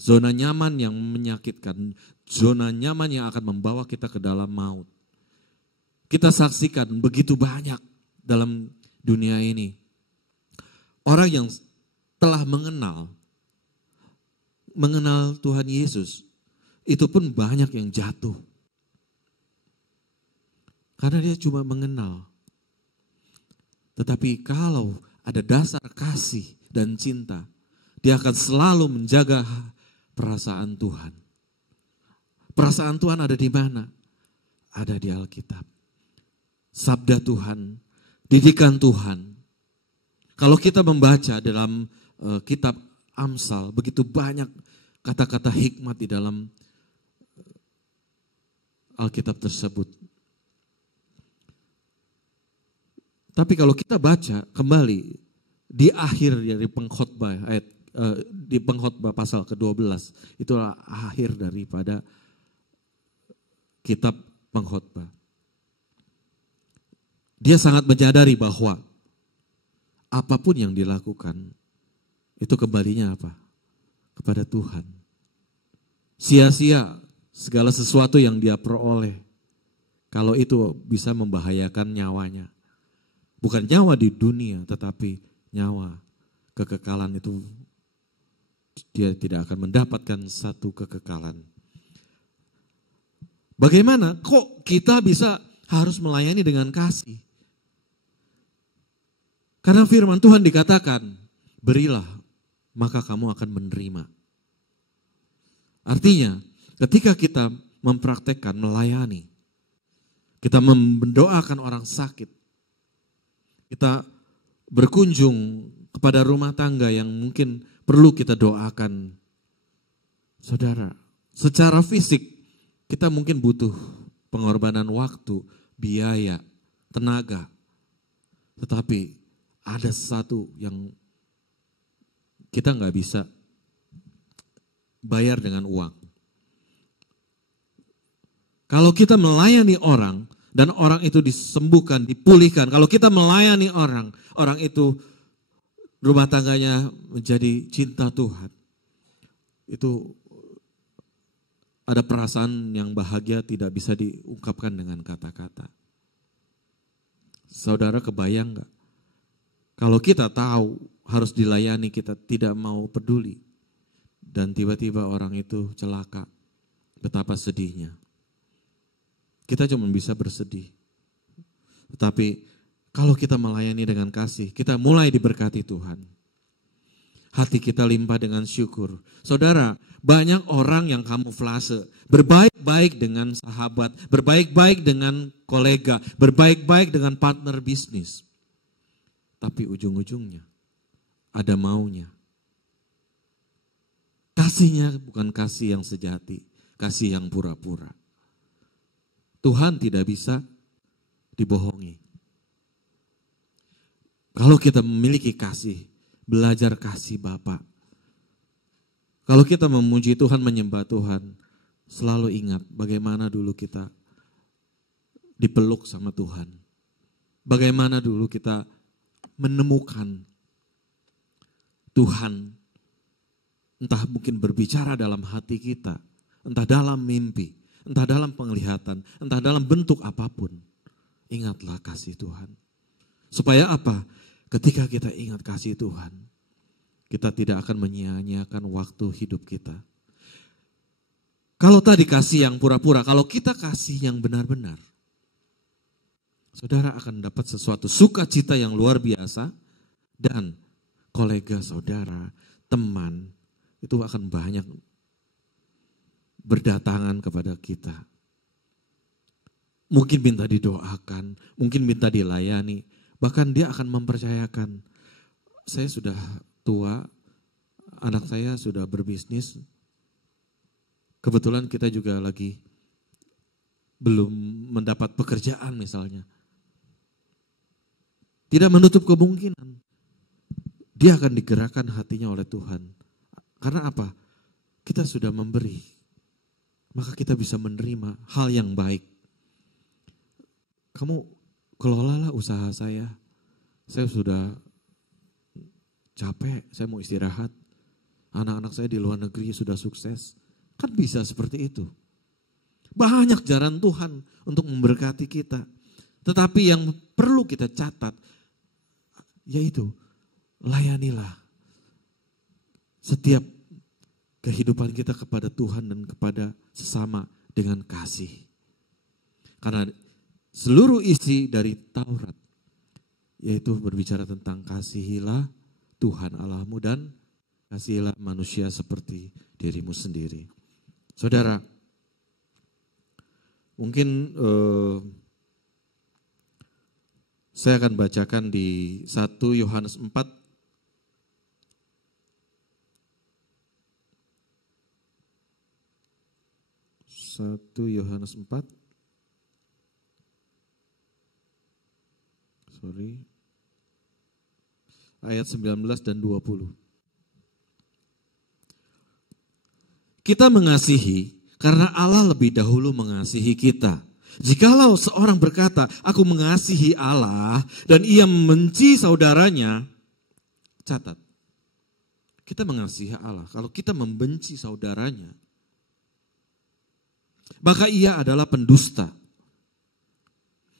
Zona nyaman yang menyakitkan, zona nyaman yang akan membawa kita ke dalam maut. Kita saksikan begitu banyak dalam dunia ini. Orang yang telah mengenal Tuhan Yesus, itu pun banyak yang jatuh. Karena dia cuma mengenal. Tetapi kalau ada dasar kasih dan cinta, dia akan selalu menjaga perasaan Tuhan. Perasaan Tuhan ada di mana? Ada di Alkitab. Sabda Tuhan, didikan Tuhan. Kalau kita membaca dalam kitab Amsal, begitu banyak kata-kata hikmat di dalam Alkitab tersebut. Tapi kalau kita baca kembali di akhir dari pengkhotbah ayat di pengkhotbah pasal ke-12, itulah akhir daripada kitab pengkhotbah. Dia sangat menyadari bahwa apapun yang dilakukan itu kembalinya apa? Kepada Tuhan. Sia-sia segala sesuatu yang dia peroleh kalau itu bisa membahayakan nyawanya. Bukan nyawa di dunia, tetapi nyawa kekekalan itu dia tidak akan mendapatkan satu kekekalan. Bagaimana kok kita bisa harus melayani dengan kasih? Karena firman Tuhan dikatakan, berilah maka kamu akan menerima. Artinya, ketika kita mempraktekkan, melayani, kita mendoakan orang sakit, kita berkunjung kepada rumah tangga yang mungkin perlu kita doakan, saudara, secara fisik kita mungkin butuh pengorbanan waktu, biaya, tenaga. Tetapi ada sesuatu yang kita nggak bisa bayar dengan uang. Kalau kita melayani orang dan orang itu disembuhkan, dipulihkan. Kalau kita melayani orang, orang itu rumah tangganya menjadi cinta Tuhan. Itu ada perasaan yang bahagia tidak bisa diungkapkan dengan kata-kata. Saudara kebayang nggak? Kalau kita tahu harus dilayani, kita tidak mau peduli. Dan tiba-tiba orang itu celaka. Betapa sedihnya. Kita cuma bisa bersedih. Tetapi kalau kita melayani dengan kasih, kita mulai diberkati Tuhan. Hati kita limpah dengan syukur. Saudara, banyak orang yang kamuflase, berbaik-baik dengan sahabat, berbaik-baik dengan kolega, berbaik-baik dengan partner bisnis. Tapi ujung-ujungnya ada maunya. Kasihnya bukan kasih yang sejati, kasih yang pura-pura. Tuhan tidak bisa dibohongi. Kalau kita memiliki kasih, belajar kasih Bapa. Kalau kita memuji Tuhan, menyembah Tuhan, selalu ingat bagaimana dulu kita dipeluk sama Tuhan. Bagaimana dulu kita menemukan Tuhan, entah mungkin berbicara dalam hati kita, entah dalam mimpi, entah dalam penglihatan, entah dalam bentuk apapun. Ingatlah kasih Tuhan. Supaya apa? Ketika kita ingat kasih Tuhan, kita tidak akan menyia-nyiakan waktu hidup kita. Kalau tadi kasih yang pura-pura, kalau kita kasih yang benar-benar, saudara akan dapat sesuatu sukacita yang luar biasa, dan kolega saudara, teman, itu akan banyak berdatangan kepada kita. Mungkin minta didoakan, mungkin minta dilayani, bahkan dia akan mempercayakan, saya sudah tua, anak saya sudah berbisnis, kebetulan kita juga lagi belum mendapat pekerjaan misalnya. Tidak menutup kemungkinan dia akan digerakkan hatinya oleh Tuhan. Karena apa? Kita sudah memberi, maka kita bisa menerima hal yang baik. Kamu kelolalah usaha saya sudah capek, saya mau istirahat. Anak-anak saya di luar negeri sudah sukses. Kan bisa seperti itu. Banyak jalan Tuhan untuk memberkati kita. Tetapi yang perlu kita catat, yaitu layanilah setiap kehidupan kita kepada Tuhan dan kepada sesama dengan kasih. Karena seluruh isi dari Taurat yaitu berbicara tentang kasihilah Tuhan Allahmu dan kasihilah manusia seperti dirimu sendiri. Saudara, mungkin saya akan bacakan di 1 Yohanes 4. 1 Yohanes 4. Ayat 19 dan 20. Kita mengasihi karena Allah lebih dahulu mengasihi kita. Jikalau seorang berkata, aku mengasihi Allah, dan ia membenci saudaranya, catat, kita mengasihi Allah. Kalau kita membenci saudaranya, maka ia adalah pendusta.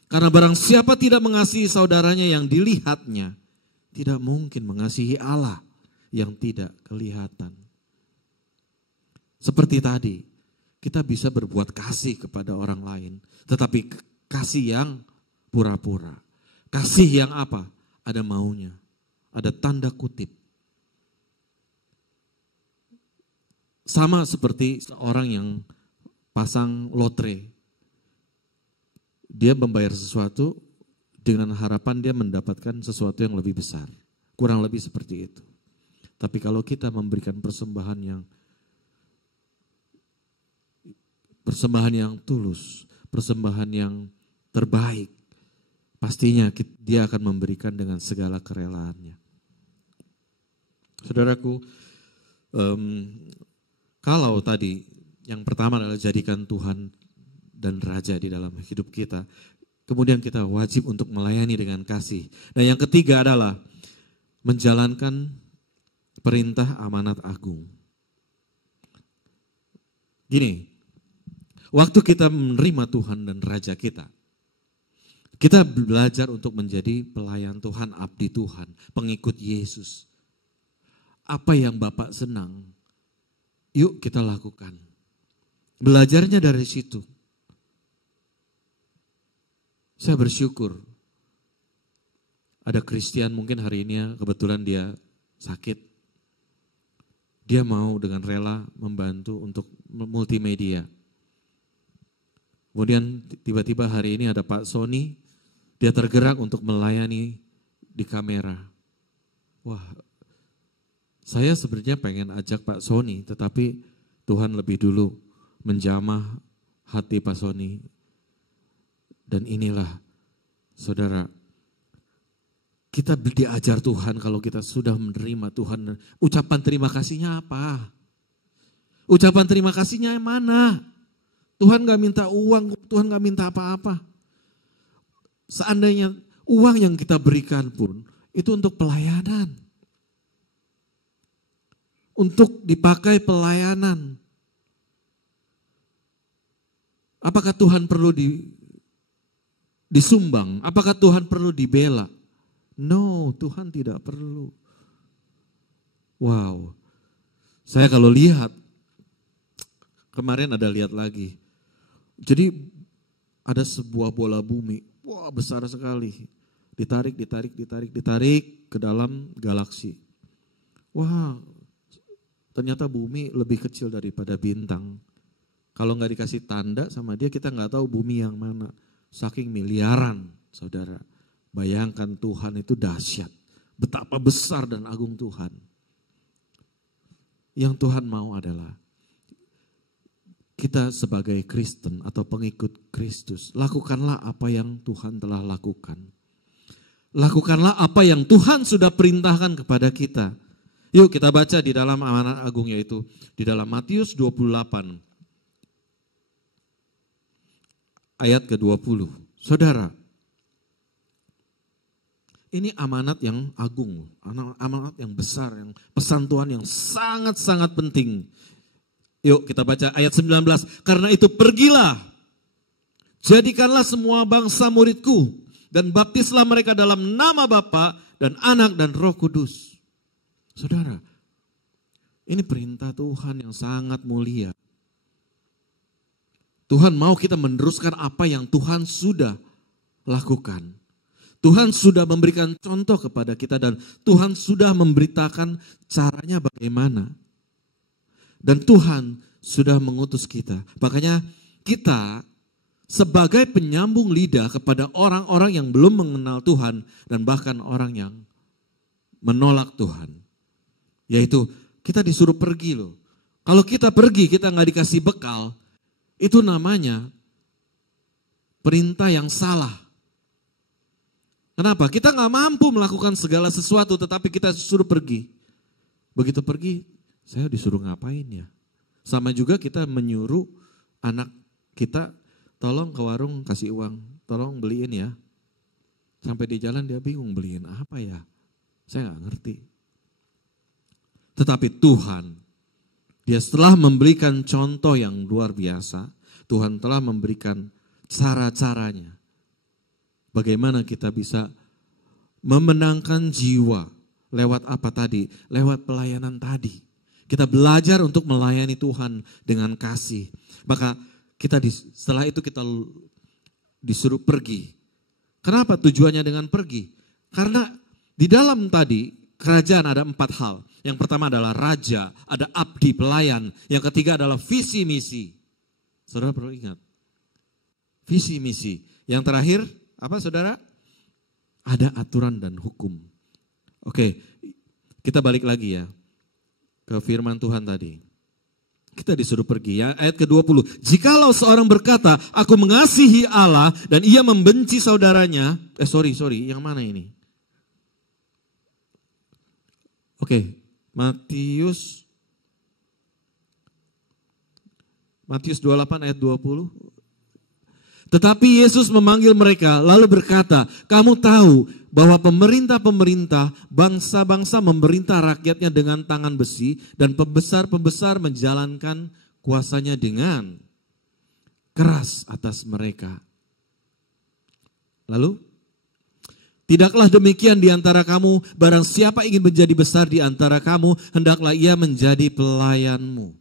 Karena barang siapa tidak mengasihi saudaranya yang dilihatnya, tidak mungkin mengasihi Allah yang tidak kelihatan. Seperti tadi, kita bisa berbuat kasih kepada orang lain, tetapi kasih yang pura-pura. Kasih yang apa? Ada maunya, ada tanda kutip. Sama seperti seorang yang pasang lotre. Dia membayar sesuatu dengan harapan dia mendapatkan sesuatu yang lebih besar. Kurang lebih seperti itu. Tapi kalau kita memberikan persembahan yang tulus, persembahan yang terbaik, pastinya dia akan memberikan dengan segala kerelaannya. Saudaraku, kalau tadi yang pertama adalah jadikan Tuhan dan Raja di dalam hidup kita, kemudian kita wajib untuk melayani dengan kasih. Dan yang ketiga adalah menjalankan perintah amanat agung. Gini, waktu kita menerima Tuhan dan Raja kita belajar untuk menjadi pelayan Tuhan, abdi Tuhan, pengikut Yesus. Apa yang Bapak senang, yuk kita lakukan. Belajarnya dari situ. Saya bersyukur ada Christian, mungkin hari ini kebetulan dia sakit. Dia mau dengan rela membantu untuk multimedia. Kemudian tiba-tiba hari ini ada Pak Sony, dia tergerak untuk melayani di kamera. Wah, saya sebenarnya pengen ajak Pak Sony, tetapi Tuhan lebih dulu menjamah hati Pak Sony. Dan inilah, saudara, kita diajar Tuhan kalau kita sudah menerima Tuhan. Ucapan terima kasihnya apa? Ucapan terima kasihnya yang mana? Tuhan gak minta uang, Tuhan gak minta apa-apa. Seandainya uang yang kita berikan pun, itu untuk pelayanan. Untuk dipakai pelayanan. Apakah Tuhan perlu disumbang? Apakah Tuhan perlu dibela? No, Tuhan tidak perlu. Wow, saya kalau lihat, kemarin ada lihat lagi. Jadi ada sebuah bola bumi, wah besar sekali. Ditarik ke dalam galaksi. Wah, ternyata bumi lebih kecil daripada bintang. Kalau nggak dikasih tanda sama dia, kita nggak tahu bumi yang mana. Saking miliaran, saudara. Bayangkan Tuhan itu dahsyat. Betapa besar dan agung Tuhan. Yang Tuhan mau adalah kita sebagai Kristen atau pengikut Kristus, lakukanlah apa yang Tuhan telah lakukan. Lakukanlah apa yang Tuhan sudah perintahkan kepada kita. Yuk kita baca di dalam amanat agung, yaitu di dalam Matius 28 ayat ke-20. Saudara, ini amanat yang agung, amanat yang besar, yang pesan Tuhan yang sangat-sangat penting. Yuk kita baca ayat 19. Karena itu pergilah, jadikanlah semua bangsa muridku, dan baptislah mereka dalam nama Bapa dan Anak dan Roh Kudus. Saudara, ini perintah Tuhan yang sangat mulia. Tuhan mau kita meneruskan apa yang Tuhan sudah lakukan. Tuhan sudah memberikan contoh kepada kita dan Tuhan sudah memberitakan caranya bagaimana. Dan Tuhan sudah mengutus kita. Makanya kita sebagai penyambung lidah kepada orang-orang yang belum mengenal Tuhan dan bahkan orang yang menolak Tuhan. Yaitu kita disuruh pergi loh. Kalau kita pergi kita nggak dikasih bekal, itu namanya perintah yang salah. Kenapa? Kita nggak mampu melakukan segala sesuatu, tetapi kita disuruh pergi. Begitu pergi, saya disuruh ngapain ya? Sama juga kita menyuruh anak kita, tolong ke warung kasih uang, tolong beliin ya. Sampai di jalan dia bingung beliin apa ya? Saya nggak ngerti. Tetapi Tuhan, dia setelah memberikan contoh yang luar biasa, Tuhan telah memberikan cara-caranya. Bagaimana kita bisa memenangkan jiwa lewat apa tadi? Lewat pelayanan tadi. Kita belajar untuk melayani Tuhan dengan kasih. Maka kita setelah itu kita disuruh pergi. Kenapa tujuannya dengan pergi? Karena di dalam tadi kerajaan ada 4 hal. Yang pertama adalah raja, ada abdi, pelayan. Yang ketiga adalah visi misi. Saudara perlu ingat. Visi misi. Yang terakhir, apa saudara? Ada aturan dan hukum. Oke, kita balik lagi ya ke firman Tuhan tadi. Kita disuruh pergi ya, ayat ke-20. Jikalau seorang berkata, aku mengasihi Allah dan ia membenci saudaranya. Sorry, yang mana ini? Oke, Matius 28 ayat 20. Tetapi Yesus memanggil mereka lalu berkata, kamu tahu bahwa pemerintah-pemerintah, bangsa-bangsa memerintah rakyatnya dengan tangan besi dan pembesar-pembesar menjalankan kuasanya dengan keras atas mereka. Lalu, tidaklah demikian di antara kamu, barang siapa ingin menjadi besar di antara kamu, hendaklah ia menjadi pelayanmu.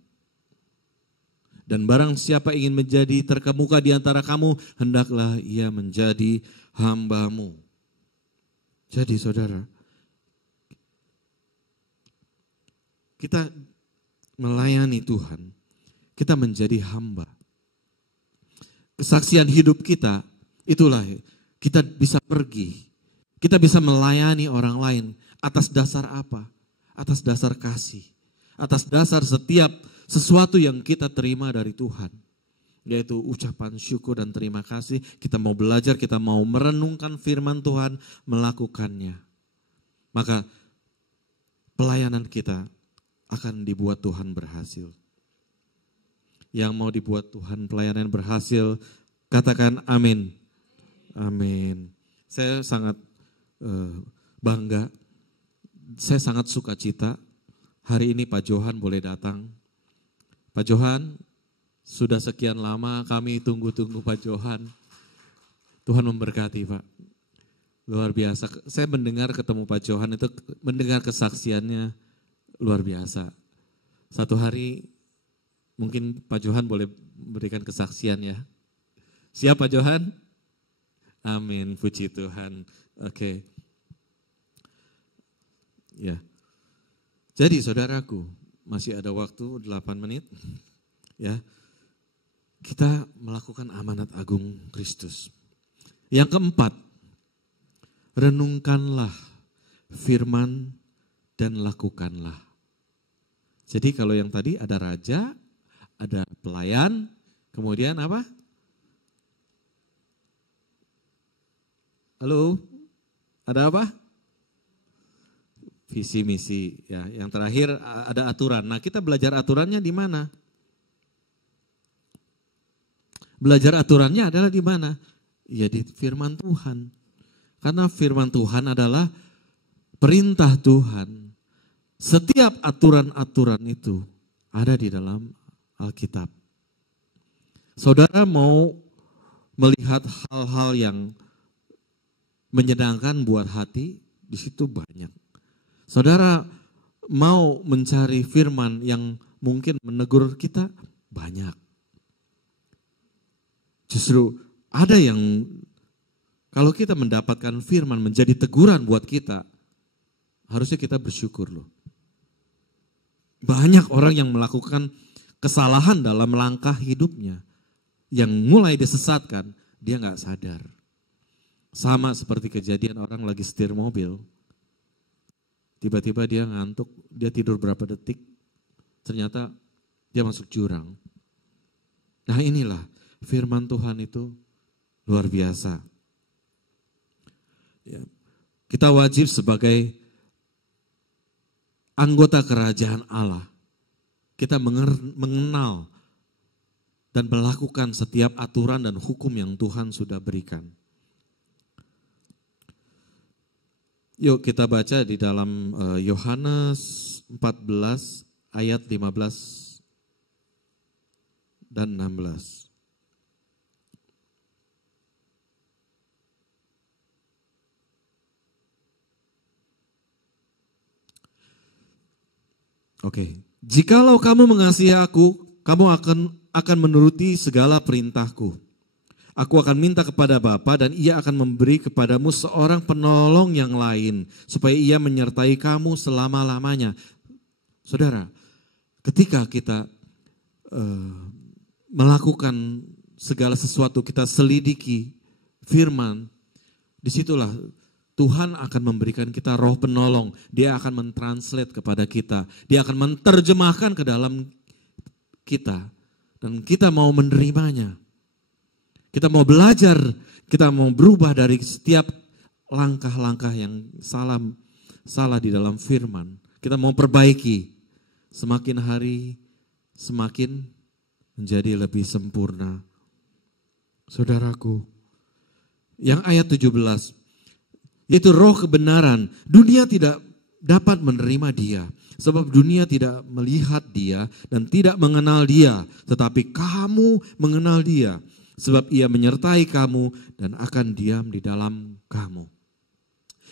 Dan barang siapa ingin menjadi terkemuka di antara kamu, hendaklah ia menjadi hambamu. Jadi saudara, kita melayani Tuhan, kita menjadi hamba. Kesaksian hidup kita, itulah kita bisa pergi, kita bisa melayani orang lain atas dasar apa? Atas dasar kasih, atas dasar setiap sesuatu yang kita terima dari Tuhan. Yaitu ucapan syukur dan terima kasih. Kita mau belajar, kita mau merenungkan firman Tuhan, melakukannya. Maka pelayanan kita akan dibuat Tuhan berhasil. Yang mau dibuat Tuhan pelayanan berhasil, katakan amin. Amin. Saya sangat bangga, saya sangat sukacita. Hari ini Pak Johan boleh datang. Pak Johan, sudah sekian lama kami tunggu-tunggu Pak Johan. Tuhan memberkati Pak. Luar biasa. Saya mendengar ketemu Pak Johan itu, mendengar kesaksiannya luar biasa. Satu hari mungkin Pak Johan boleh memberikan kesaksian ya. Siap Pak Johan? Amin, puji Tuhan. Oke. Ya. Jadi saudaraku, masih ada waktu 8 menit. Ya. Kita melakukan amanat agung Kristus. Yang keempat, renungkanlah firman dan lakukanlah. Jadi kalau yang tadi ada raja, ada pelayan, kemudian apa? Halo, ada apa? Visi misi ya. Yang terakhir ada aturan. Nah, kita belajar aturannya di mana? Belajar aturannya adalah di mana? Ya di firman Tuhan. Karena firman Tuhan adalah perintah Tuhan. Setiap aturan-aturan itu ada di dalam Alkitab. Saudara mau melihat hal-hal yang menyenangkan buat hati, di situ banyak. Saudara mau mencari firman yang mungkin menegur kita, banyak. Justru ada yang kalau kita mendapatkan firman menjadi teguran buat kita, harusnya kita bersyukur loh. Banyak orang yang melakukan kesalahan dalam langkah hidupnya, yang mulai disesatkan, dia gak sadar. Sama seperti kejadian orang lagi setir mobil, tiba-tiba dia ngantuk, dia tidur berapa detik, ternyata dia masuk jurang. Nah inilah firman Tuhan itu luar biasa. Ya. Kita wajib sebagai anggota kerajaan Allah, kita mengenal dan melakukan setiap aturan dan hukum yang Tuhan sudah berikan. Yuk kita baca di dalam Yohanes 14 ayat 15 dan 16. Oke, jikalau kamu mengasihi aku, kamu akan menuruti segala perintahku. Aku akan minta kepada Bapa dan ia akan memberi kepadamu seorang penolong yang lain, supaya ia menyertai kamu selama-lamanya. Saudara, ketika kita melakukan segala sesuatu, kita selidiki firman, disitulah Tuhan akan memberikan kita roh penolong. Dia akan mentranslate kepada kita. Dia akan menerjemahkan ke dalam kita. Dan kita mau menerimanya. Kita mau belajar, kita mau berubah dari setiap langkah-langkah yang salah di dalam firman. Kita mau perbaiki. Semakin hari, semakin menjadi lebih sempurna. Saudaraku, yang ayat 17, yaitu roh kebenaran. Dunia tidak dapat menerima dia, sebab dunia tidak melihat dia dan tidak mengenal dia. Tetapi kamu mengenal dia, sebab ia menyertai kamu dan akan diam di dalam kamu.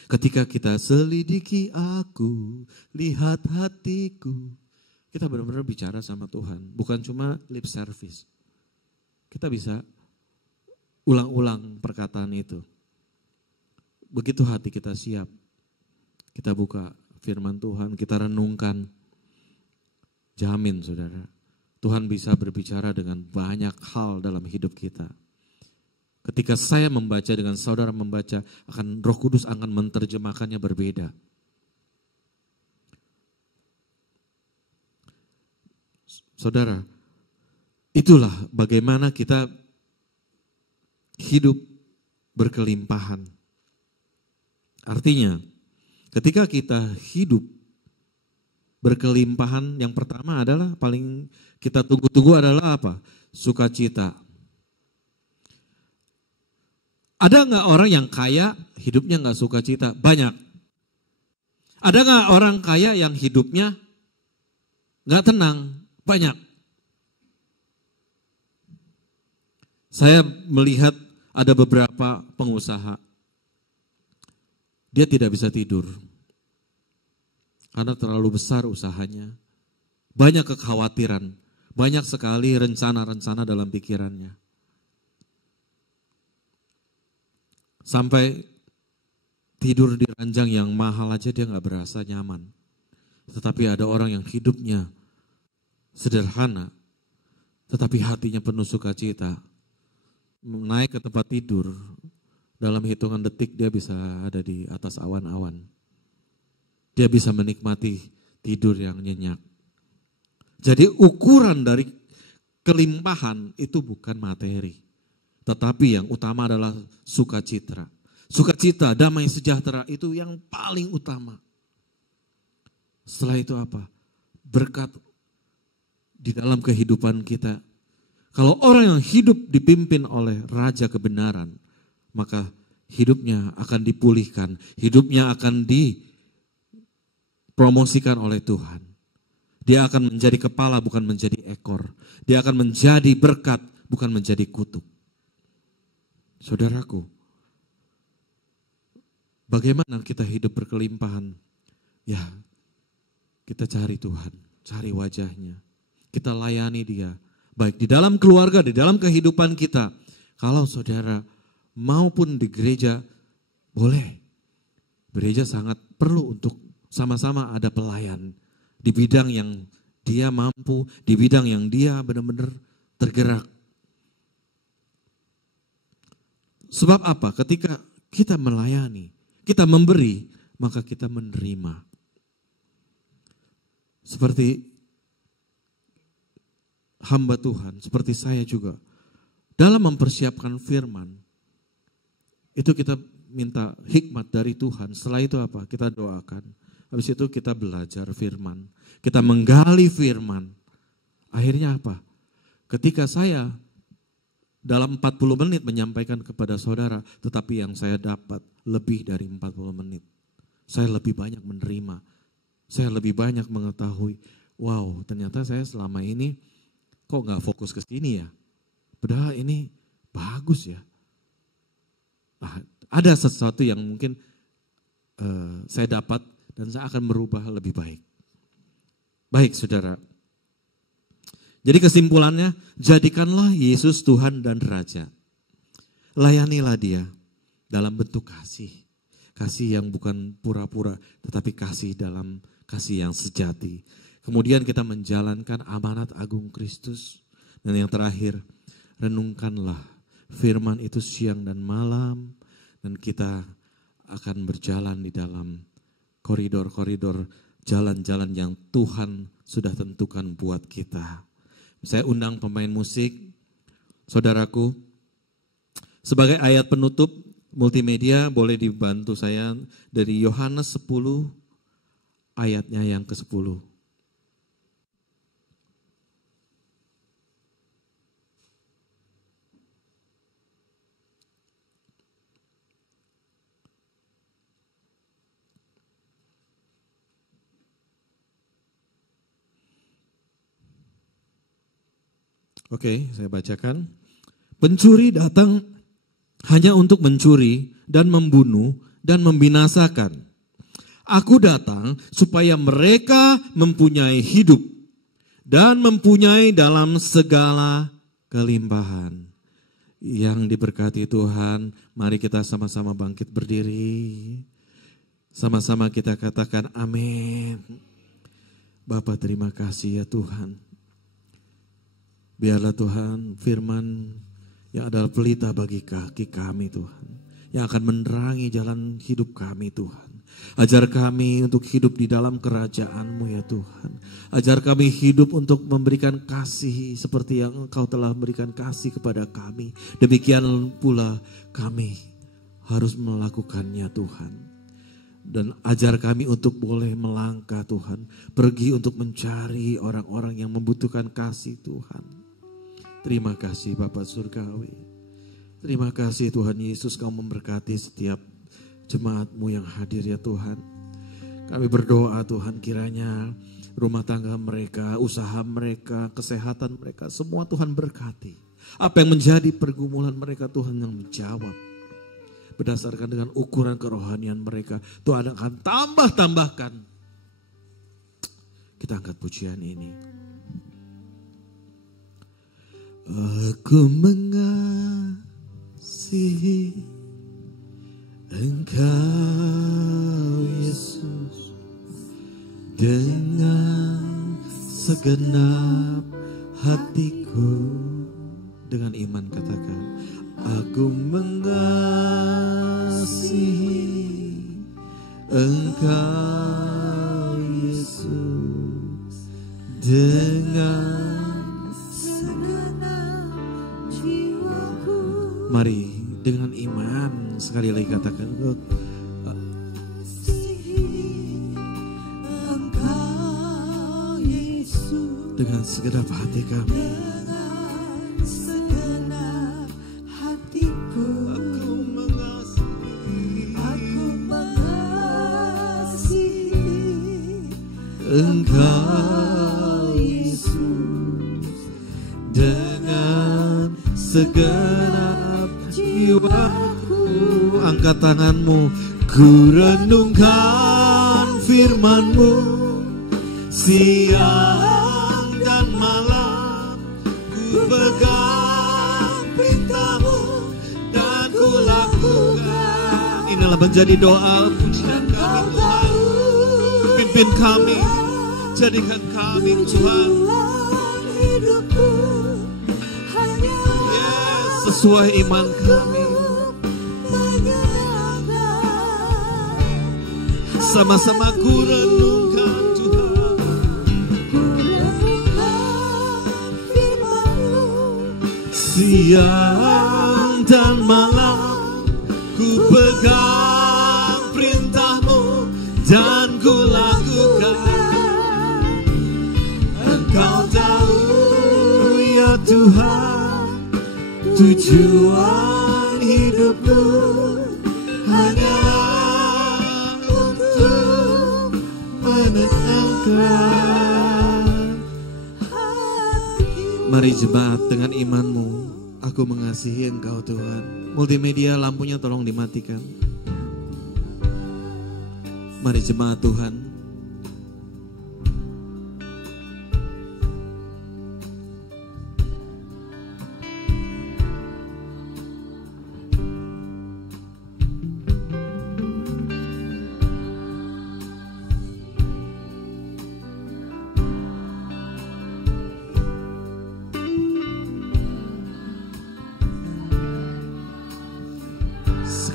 Ketika kita selidiki aku, lihat hatiku. Kita benar-benar bicara sama Tuhan, bukan cuma lip service. Kita bisa ulang-ulang perkataan itu. Begitu hati kita siap, kita buka firman Tuhan, kita renungkan. Jamin saudara, Tuhan bisa berbicara dengan banyak hal dalam hidup kita. Ketika saya membaca dengan saudara membaca, akan Roh Kudus akan menerjemahkannya berbeda. Saudara, itulah bagaimana kita hidup berkelimpahan. Artinya, ketika kita hidup berkelimpahan, yang pertama adalah paling kita tunggu-tunggu adalah apa? Sukacita. Ada nggak orang yang kaya hidupnya nggak sukacita? Banyak. Ada nggak orang kaya yang hidupnya nggak tenang? Banyak. Saya melihat ada beberapa pengusaha, dia tidak bisa tidur karena terlalu besar usahanya. Banyak kekhawatiran, banyak sekali rencana-rencana dalam pikirannya. Sampai tidur di ranjang yang mahal aja dia gak berasa nyaman. Tetapi ada orang yang hidupnya sederhana, tetapi hatinya penuh sukacita. Naik ke tempat tidur, dalam hitungan detik dia bisa ada di atas awan-awan. Dia bisa menikmati tidur yang nyenyak. Jadi ukuran dari kelimpahan itu bukan materi, tetapi yang utama adalah sukacita. Sukacita, damai sejahtera itu yang paling utama. Setelah itu apa? Berkat di dalam kehidupan kita. Kalau orang yang hidup dipimpin oleh Raja kebenaran, maka hidupnya akan dipulihkan, hidupnya akan dipromosikan oleh Tuhan. Dia akan menjadi kepala bukan menjadi ekor. Dia akan menjadi berkat bukan menjadi kutuk. Saudaraku, bagaimana kita hidup berkelimpahan? Ya, kita cari Tuhan, cari wajahnya. Kita layani dia, baik di dalam keluarga, di dalam kehidupan kita. Kalau saudara maupun di gereja, boleh. Gereja sangat perlu untuk sama-sama ada pelayan di bidang yang dia mampu, di bidang yang dia benar-benar tergerak. Sebab apa? Ketika kita melayani, kita memberi, maka kita menerima. Seperti hamba Tuhan, seperti saya juga, dalam mempersiapkan firman, itu kita minta hikmat dari Tuhan. Setelah itu apa? Kita doakan. Habis itu kita belajar firman. Kita menggali firman. Akhirnya apa? Ketika saya dalam 40 menit menyampaikan kepada saudara, tetapi yang saya dapat lebih dari 40 menit. Saya lebih banyak menerima. Saya lebih banyak mengetahui, wow, ternyata saya selama ini kok gak fokus ke sini ya. Padahal ini bagus ya. Nah, ada sesuatu yang mungkin saya dapat dan saya akan merubah lebih baik. Baik saudara. Jadi kesimpulannya, jadikanlah Yesus Tuhan dan Raja. layanilah dia dalam bentuk kasih. Kasih yang bukan pura-pura, tetapi kasih dalam kasih yang sejati. Kemudian kita menjalankan amanat agung Kristus. Dan yang terakhir, renungkanlah firman itu siang dan malam. Dan kita akan berjalan di dalam koridor-koridor jalan-jalan yang Tuhan sudah tentukan buat kita. Saya undang pemain musik, saudaraku. Sebagai ayat penutup, multimedia boleh dibantu saya dari Yohanes 10 ayatnya yang ke-10. Oke, saya bacakan. Pencuri datang hanya untuk mencuri dan membunuh dan membinasakan. Aku datang supaya mereka mempunyai hidup dan mempunyai dalam segala kelimpahan. Yang diberkati Tuhan, mari kita sama-sama bangkit berdiri. Sama-sama kita katakan amin. Bapa, terima kasih ya Tuhan. Biarlah Tuhan firman yang adalah pelita bagi kaki kami Tuhan. Yang akan menerangi jalan hidup kami Tuhan. Ajar kami untuk hidup di dalam kerajaan-Mu ya Tuhan. Ajar kami hidup untuk memberikan kasih seperti yang Engkau telah memberikan kasih kepada kami. Demikian pula kami harus melakukannya Tuhan. Dan ajar kami untuk boleh melangkah Tuhan. Pergi untuk mencari orang-orang yang membutuhkan kasih Tuhan. Terima kasih Bapa Surgawi. Terima kasih Tuhan Yesus, Kau memberkati setiap jemaat-Mu yang hadir ya Tuhan. Kami berdoa Tuhan kiranya rumah tangga mereka, usaha mereka, kesehatan mereka, semua Tuhan berkati. Apa yang menjadi pergumulan mereka Tuhan yang menjawab. Berdasarkan dengan ukuran kerohanian mereka, Tuhan akan tambahkan. Kita angkat pujian ini. Aku mengasihi Engkau Yesus dengan segenap hatiku. Dengan iman katakan, aku mengasihi Engkau Yesus dengan mari dengan iman sekali lagi katakan dengan segenap hati kami. Engkau Yesus dengan segenap jiwaku. Angkat tanganmu, ku renungkan firman-Mu siang dan malam. Ku pegang perintah-Mu dan ku lakukan. Inilah menjadi doa pujian kami Tuhan. Pimpin kami, jadikan kami Tuhan sesuai iman kami. Sama-sama ku renungkan Tuhan siang dan malam. Ku pegang perintah-Mu dan ku lakukan. Engkau tahu ya Tuhan, tujuan hidupku hanya untuk menenangkan hati. Mari jemaat dengan imanmu, aku mengasihi Engkau Tuhan. Multimedia lampunya tolong dimatikan. Mari jemaat Tuhan.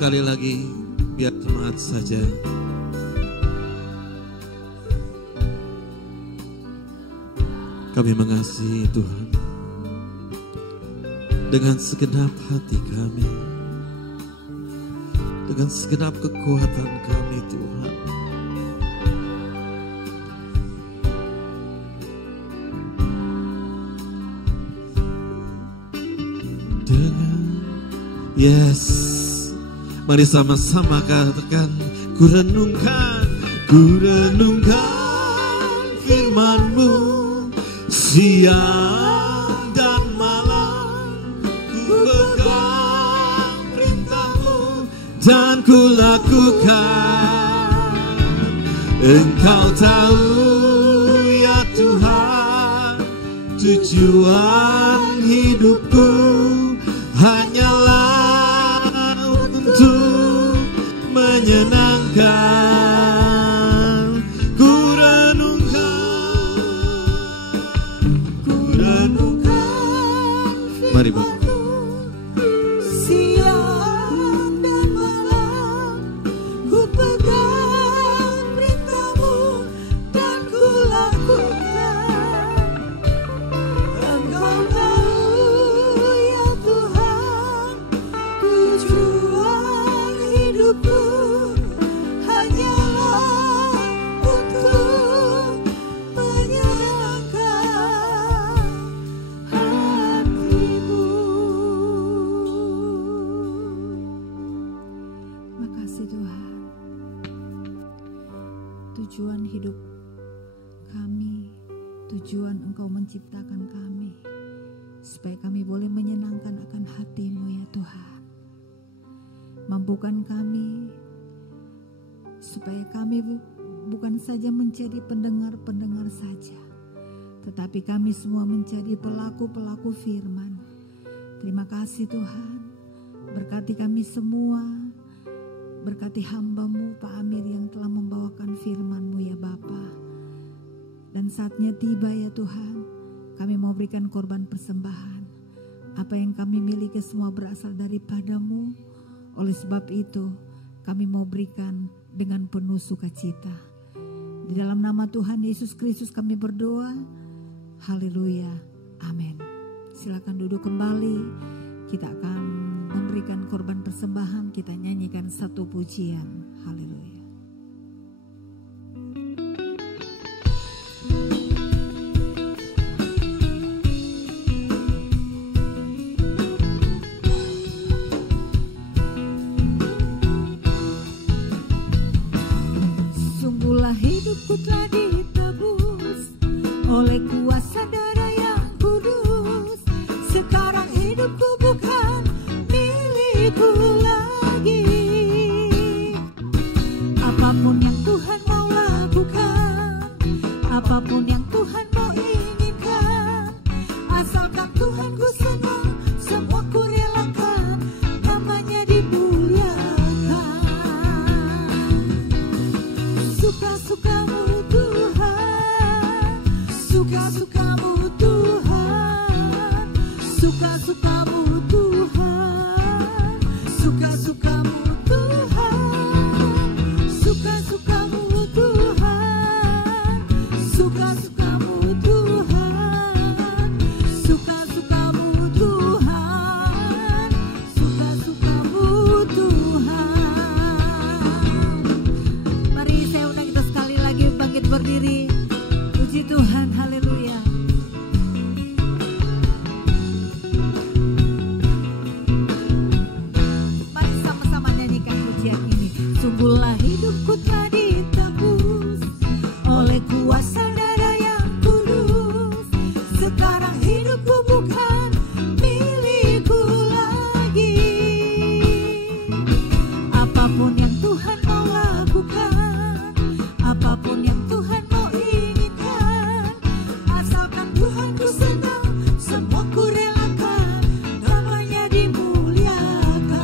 sekali lagi, biar semangat saja. Kami mengasihi Tuhan dengan segenap hati kami, dengan segenap kekuatan kami Tuhan. Yes, mari sama-sama katakan, ku renungkan firman-Mu siang dan malam, ku pegang perintah-Mu dan ku lakukan. Engkau tahu ya Tuhan, tujuan hidupku hanyalah untuk menyenangkan. Ku renungkan mari Bapak. Siang dan malam, ku pegang perintah-Mu dan ku lakukan. Engkau tahu ya Tuhan, tujuan hidupku hanyalah untuk menyenangkan hati-Mu. Makasih Tuhan, tujuan hidup kami, tujuan Engkau menciptakan kami, supaya kami boleh menyenangkan akan hati-Mu ya Tuhan. Mampukan kami supaya kami bukan saja menjadi pendengar-pendengar saja, tetapi kami semua menjadi pelaku-pelaku firman. Terima kasih Tuhan, berkati kami semua, berkati hamba-Mu Pak Amir yang telah membawakan firman-Mu ya Bapa. Dan saatnya tiba ya Tuhan, kami mau berikan korban persembahan. Apa yang kami miliki semua berasal daripada-Mu. Oleh sebab itu, kami mau berikan dengan penuh sukacita. Di dalam nama Tuhan Yesus Kristus kami berdoa. Haleluya. Amin. Silakan duduk kembali. Kita akan memberikan korban persembahan. Kita nyanyikan satu pujian. Haleluya. Hidupku telah ditebus oleh kuasa darah yang kudus. Sekarang hidupku bukan milikku lagi. Apapun yang Tuhan mau lakukan, apapun yang Tuhan mau inginkan, asalkan Tuhan ku senang, semua ku relakan, namanya dimuliakan. Suka-suka-Mu Tuhan, suka-suka-Mu Tuhan, suka-suka-Mu Tuhan, suka-suka-Mu Tuhan, suka-suka-Mu Tuhan, suka-suka-Mu Tuhan, suka-suka-Mu Tuhan, suka-suka-Mu Tuhan. Mari saya undang kita sekali lagi bangkit berdiri. Puji Tuhan, haleluya. Mari sama-sama nyanyikan pujian ini. Sungguhlah hidupku telah ditebus oleh kuasa darah yang kudus. Sekarang hidupku bukan milikku lagi. Apapun yang Tuhan mau lakukan, apapun yang Tuhan mau inginkan, asalkan Tuhan ku senang, semua ku relakan, namanya dimuliakan.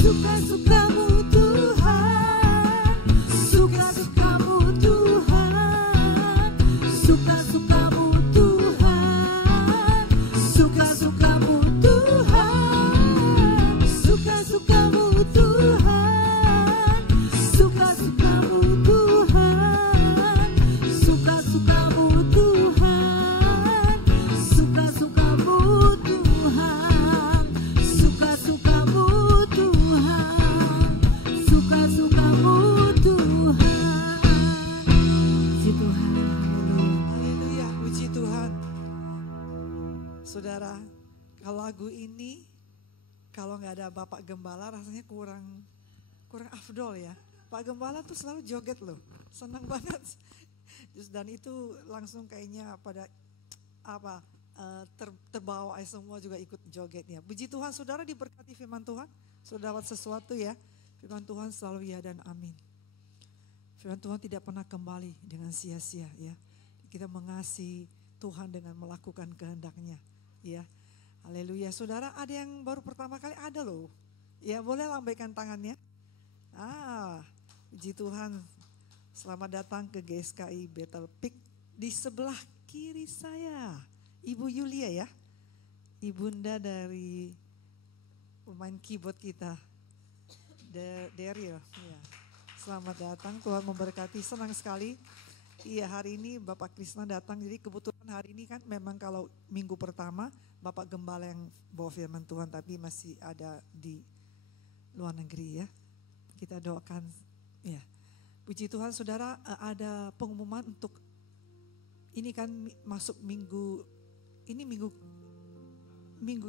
Suka-suka-Mu Tuhan, suka-suka kalau nggak ada Bapak Gembala rasanya kurang afdol ya. Pak Gembala tuh selalu joget loh, senang banget. Dan itu langsung kayaknya pada terbawa semua juga ikut jogetnya. Puji Tuhan, saudara diberkati firman Tuhan. Saudara dapat sesuatu ya. Firman Tuhan selalu ya dan amin. Firman Tuhan tidak pernah kembali dengan sia-sia ya. Kita mengasihi Tuhan dengan melakukan kehendak-Nya ya. Haleluya. Saudara, ada yang baru pertama kali ada loh. Ya, boleh lambaikan tangannya. Puji Tuhan. Selamat datang ke GSKI Bethel Peak. Di sebelah kiri saya, Ibu Yulia ya. Ibunda dari pemain keyboard kita, Daryl. Ya. Selamat datang, Tuhan memberkati, senang sekali. Iya, hari ini Bapak Krisna datang, jadi kebetulan hari ini kan memang kalau minggu pertama Bapak Gembala yang bawa firman Tuhan, tapi masih ada di luar negeri ya. Kita doakan ya. Puji Tuhan, saudara, ada pengumuman untuk ini kan masuk minggu, ini minggu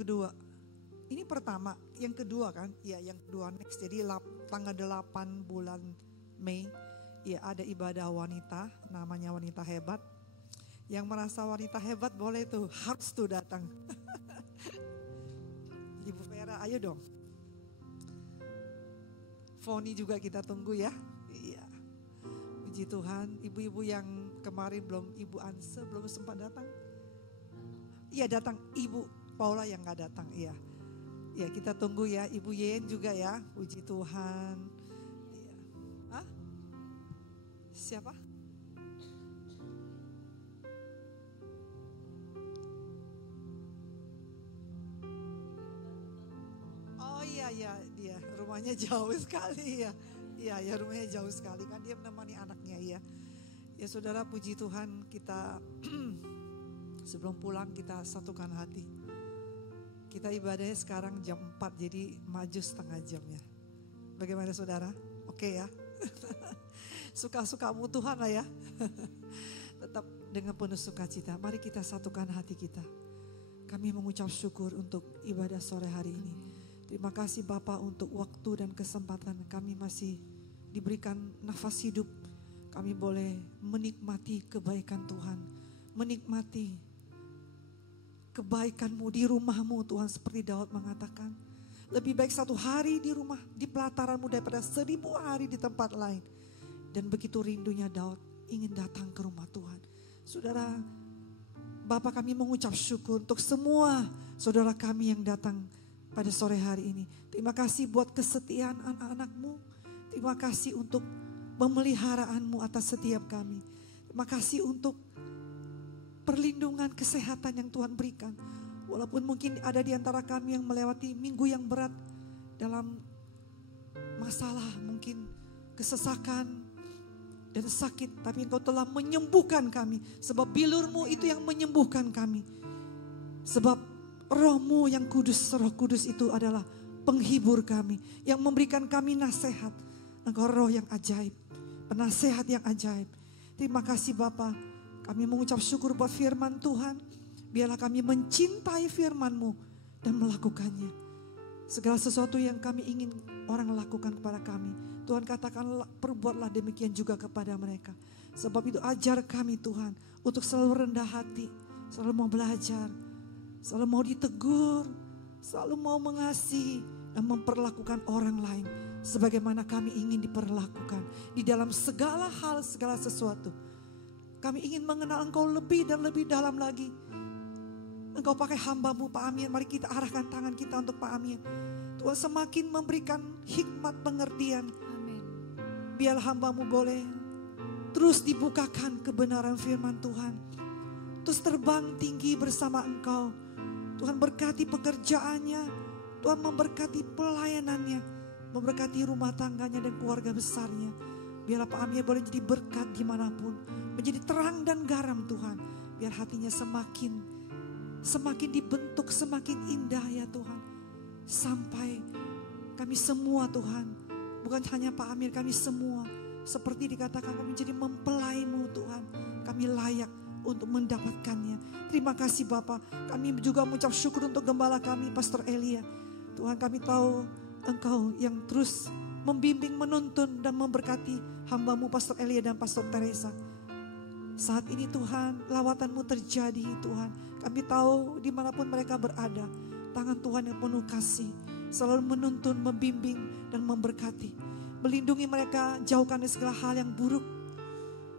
kedua. Ini pertama, yang kedua kan, ya yang kedua next. Jadi tanggal 8 bulan Mei, ya ada ibadah wanita, namanya Wanita Hebat. Yang merasa wanita hebat boleh tuh, harus tuh datang. Ibu Vera, ayo dong. Foni juga kita tunggu ya. Iya. Puji Tuhan, ibu-ibu yang kemarin Ibu Anse belum sempat datang. Iya datang, Ibu Paula yang gak datang, iya. Ya kita tunggu ya, Ibu Yen juga ya, puji Tuhan. Iya. Siapa? Oh iya dia rumahnya jauh sekali ya. Iya rumahnya jauh sekali kan, dia menemani anaknya ya. Ya saudara, puji Tuhan, kita sebelum pulang kita satukan hati. Kita ibadahnya sekarang jam 4, jadi maju setengah jam ya. Bagaimana saudara? Oke ya. Suka-sukamu Tuhan lah ya. Tetap dengan penuh sukacita. Mari kita satukan hati kita. Kami mengucap syukur untuk ibadah sore hari ini. Terima kasih Bapak untuk waktu dan kesempatan kami masih diberikan nafas hidup. Kami boleh menikmati kebaikan Tuhan. Menikmati kebaikan-Mu di rumah-Mu Tuhan, seperti Daud mengatakan. Lebih baik 1 hari di rumah, di pelataran-Mu daripada 1000 hari di tempat lain. Dan begitu rindunya Daud ingin datang ke rumah Tuhan. Saudara, Bapak kami mengucap syukur untuk semua saudara kami yang datang pada sore hari ini. Terima kasih buat kesetiaan anak-anak-Mu. Terima kasih untuk pemeliharaanmu atas setiap kami. Terima kasih untuk perlindungan kesehatan yang Tuhan berikan. Walaupun mungkin ada di antara kami yang melewati minggu yang berat dalam masalah, mungkin kesesakan dan sakit, tapi Engkau telah menyembuhkan kami. Sebab bilur-Mu itu yang menyembuhkan kami. Sebab Roh-Mu yang kudus, Roh Kudus itu adalah penghibur kami, yang memberikan kami nasihat. Engkau Roh yang ajaib, penasehat yang ajaib. Terima kasih Bapa. Kami mengucap syukur buat firman Tuhan. Biarlah kami mencintai firman-Mu dan melakukannya. Segala sesuatu yang kami ingin orang lakukan kepada kami, Tuhan katakan perbuatlah demikian juga kepada mereka. Sebab itu ajar kami Tuhan untuk selalu rendah hati, selalu mau belajar, selalu mau ditegur, selalu mau mengasihi dan memperlakukan orang lain sebagaimana kami ingin diperlakukan di dalam segala hal, segala sesuatu. Kami ingin mengenal Engkau lebih dan lebih dalam lagi. Engkau pakai hamba-Mu Pak Amir, mari kita arahkan tangan kita untuk Pak Amir. Tuhan semakin memberikan hikmat pengertian. Amin. Biar hamba-Mu boleh terus dibukakan kebenaran firman Tuhan. Terus terbang tinggi bersama Engkau. Tuhan berkati pekerjaannya, Tuhan memberkati pelayanannya, memberkati rumah tangganya dan keluarga besarnya. Biarlah Pak Amir boleh jadi berkat dimanapun, menjadi terang dan garam Tuhan. Biar hatinya semakin dibentuk, semakin indah ya Tuhan. Sampai kami semua Tuhan, bukan hanya Pak Amir, kami semua seperti dikatakan kami menjadi mempelai-Mu Tuhan. Kami layak untuk mendapatkannya. Terima kasih Bapak. Kami juga mengucap syukur untuk gembala kami Pastor Elia. Tuhan, kami tahu Engkau yang terus membimbing, menuntun dan memberkati hamba-Mu Pastor Elia dan Pastor Teresa. Saat ini Tuhan, lawatan-Mu terjadi Tuhan. Kami tahu dimanapun mereka berada, tangan Tuhan yang penuh kasih selalu menuntun, membimbing dan memberkati. Melindungi mereka, jauhkan dari segala hal yang buruk.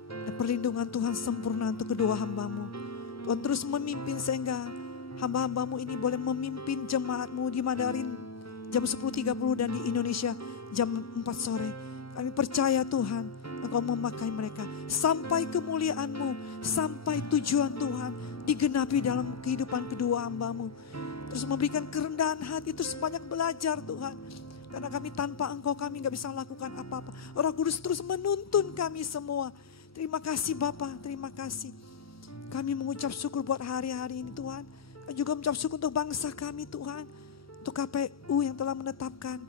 Dan perlindungan Tuhan sempurna untuk kedua hamba-Mu. Tuhan terus memimpin sehingga hamba-hamba-Mu ini boleh memimpin jemaat-Mu di Mandarin jam 10.30 dan di Indonesia jam 4 sore. Kami percaya Tuhan, Engkau memakai mereka sampai kemuliaan-Mu, sampai tujuan Tuhan digenapi dalam kehidupan kedua hamba-Mu. Terus memberikan kerendahan hati, terus banyak belajar Tuhan. Karena kami tanpa Engkau kami gak bisa melakukan apa-apa. Roh Kudus terus menuntun kami semua. Terima kasih Bapa, terima kasih. Kami mengucap syukur buat hari-hari ini Tuhan. Dan juga mengucap syukur untuk bangsa kami Tuhan. Untuk KPU yang telah menetapkan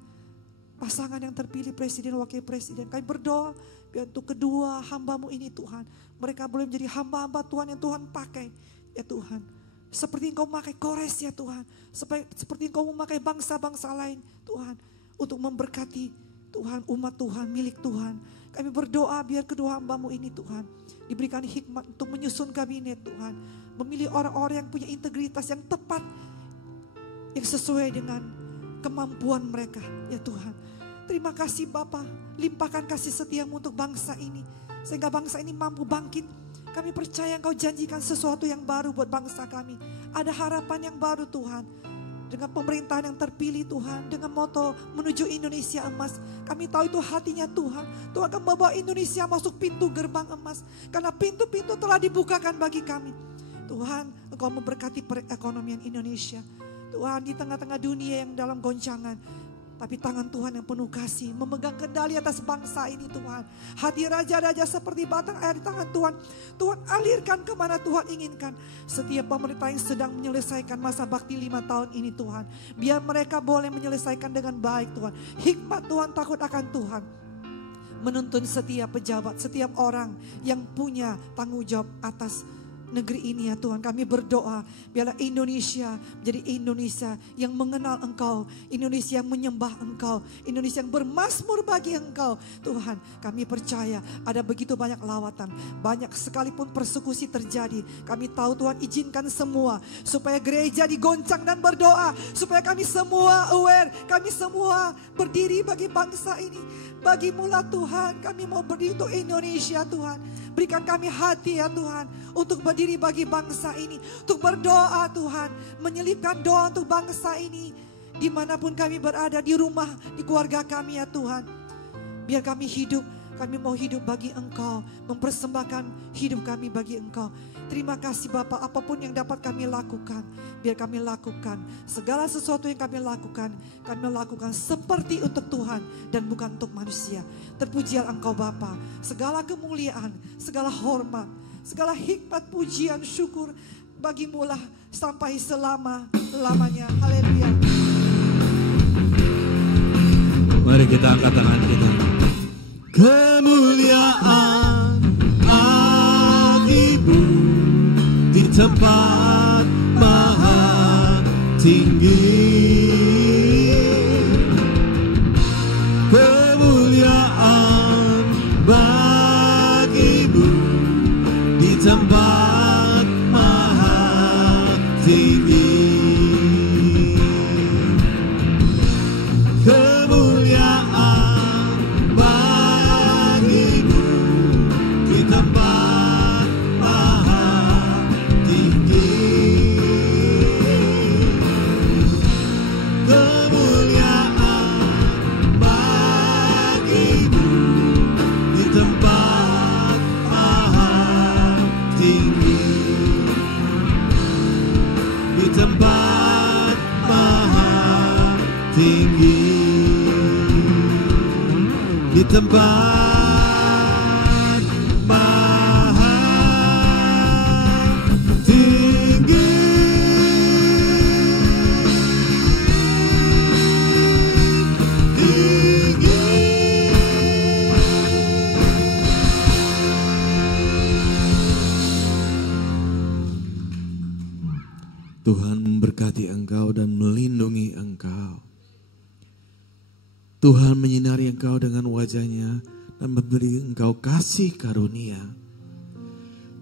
pasangan yang terpilih presiden, wakil presiden. Kami berdoa biar untuk kedua hamba-Mu ini Tuhan. Mereka boleh menjadi hamba-hamba Tuhan yang Tuhan pakai. Ya Tuhan. Seperti Engkau memakai Kores ya Tuhan. Seperti Engkau memakai bangsa-bangsa lain Tuhan. Untuk memberkati Tuhan, umat Tuhan, milik Tuhan. Kami berdoa biar kedua hamba-Mu ini Tuhan diberikan hikmat untuk menyusun kabinet Tuhan. Memilih orang-orang yang punya integritas yang tepat. Yang sesuai dengan kemampuan mereka ya Tuhan. Terima kasih Bapa, limpahkan kasih setia-Mu untuk bangsa ini. Sehingga bangsa ini mampu bangkit. Kami percaya Engkau janjikan sesuatu yang baru buat bangsa kami. Ada harapan yang baru Tuhan. Dengan pemerintahan yang terpilih Tuhan, dengan moto menuju Indonesia emas. Kami tahu itu hatinya Tuhan. Tuhan akan membawa Indonesia masuk pintu gerbang emas. Karena pintu-pintu telah dibukakan bagi kami. Tuhan, Engkau memberkati perekonomian Indonesia. Tuhan, di tengah-tengah dunia yang dalam goncangan. Tapi tangan Tuhan yang penuh kasih memegang kendali atas bangsa ini Tuhan. Hati raja-raja seperti batang air di tangan Tuhan. Tuhan alirkan kemana Tuhan inginkan. Setiap pemerintah yang sedang menyelesaikan masa bakti 5 tahun ini Tuhan. Biar mereka boleh menyelesaikan dengan baik Tuhan. Hikmat Tuhan, takut akan Tuhan. Menuntun setiap pejabat, setiap orang yang punya tanggung jawab atas negeri ini ya Tuhan. Kami berdoa biarlah Indonesia menjadi Indonesia yang mengenal Engkau, Indonesia yang menyembah Engkau, Indonesia yang bermazmur bagi Engkau. Tuhan, kami percaya ada begitu banyak lawatan, banyak sekalipun persekusi terjadi. Kami tahu Tuhan izinkan semua supaya gereja digoncang dan berdoa, supaya kami semua aware, kami semua berdiri bagi bangsa ini. Bagi-Mu lah Tuhan, kami mau berdiri untuk Indonesia Tuhan. Berikan kami hati ya Tuhan untuk berdiri bagi bangsa ini. Untuk berdoa Tuhan. Menyelipkan doa untuk bangsa ini. Dimanapun kami berada, di rumah, di keluarga kami ya Tuhan. Biar kami hidup, kami mau hidup bagi Engkau. Mempersembahkan hidup kami bagi Engkau. Terima kasih Bapak, apapun yang dapat kami lakukan, biar kami lakukan. Segala sesuatu yang kami lakukan seperti untuk Tuhan dan bukan untuk manusia. Terpujilah Engkau Bapa, segala kemuliaan, segala hormat, segala hikmat, pujian, syukur bagi-Mu lah sampai selama-lamanya. Haleluya. Mari kita angkat tangan kita. Kemuliaan Ibu di tempat maha tinggi. Kemuliaan bagi-Mu di tempat maha tinggi. Kemuliaan bagi-Mu di tempat maha tinggi. Kemuliaan bagi-Mu di tempat maha tinggi. Di tempat maha tinggi. Di tempat maha tinggi. Tuhan memberkati engkau dan melindungi engkau. Tuhan menyinari engkau dengan wajah-Nya dan memberi engkau kasih karunia.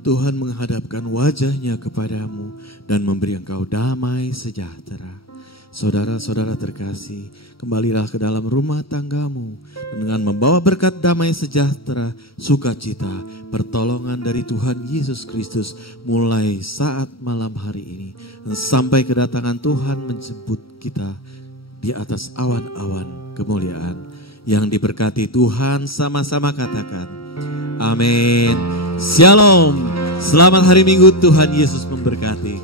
Tuhan menghadapkan wajah-Nya kepadamu dan memberi engkau damai sejahtera. Saudara-saudara terkasih, kembalilah ke dalam rumah tanggamu dengan membawa berkat damai sejahtera, sukacita, pertolongan dari Tuhan Yesus Kristus mulai saat malam hari ini dan sampai kedatangan Tuhan menjemput kita di atas awan-awan kemuliaan. Yang diberkati Tuhan sama-sama katakan amin. Shalom. Selamat hari Minggu, Tuhan Yesus memberkati.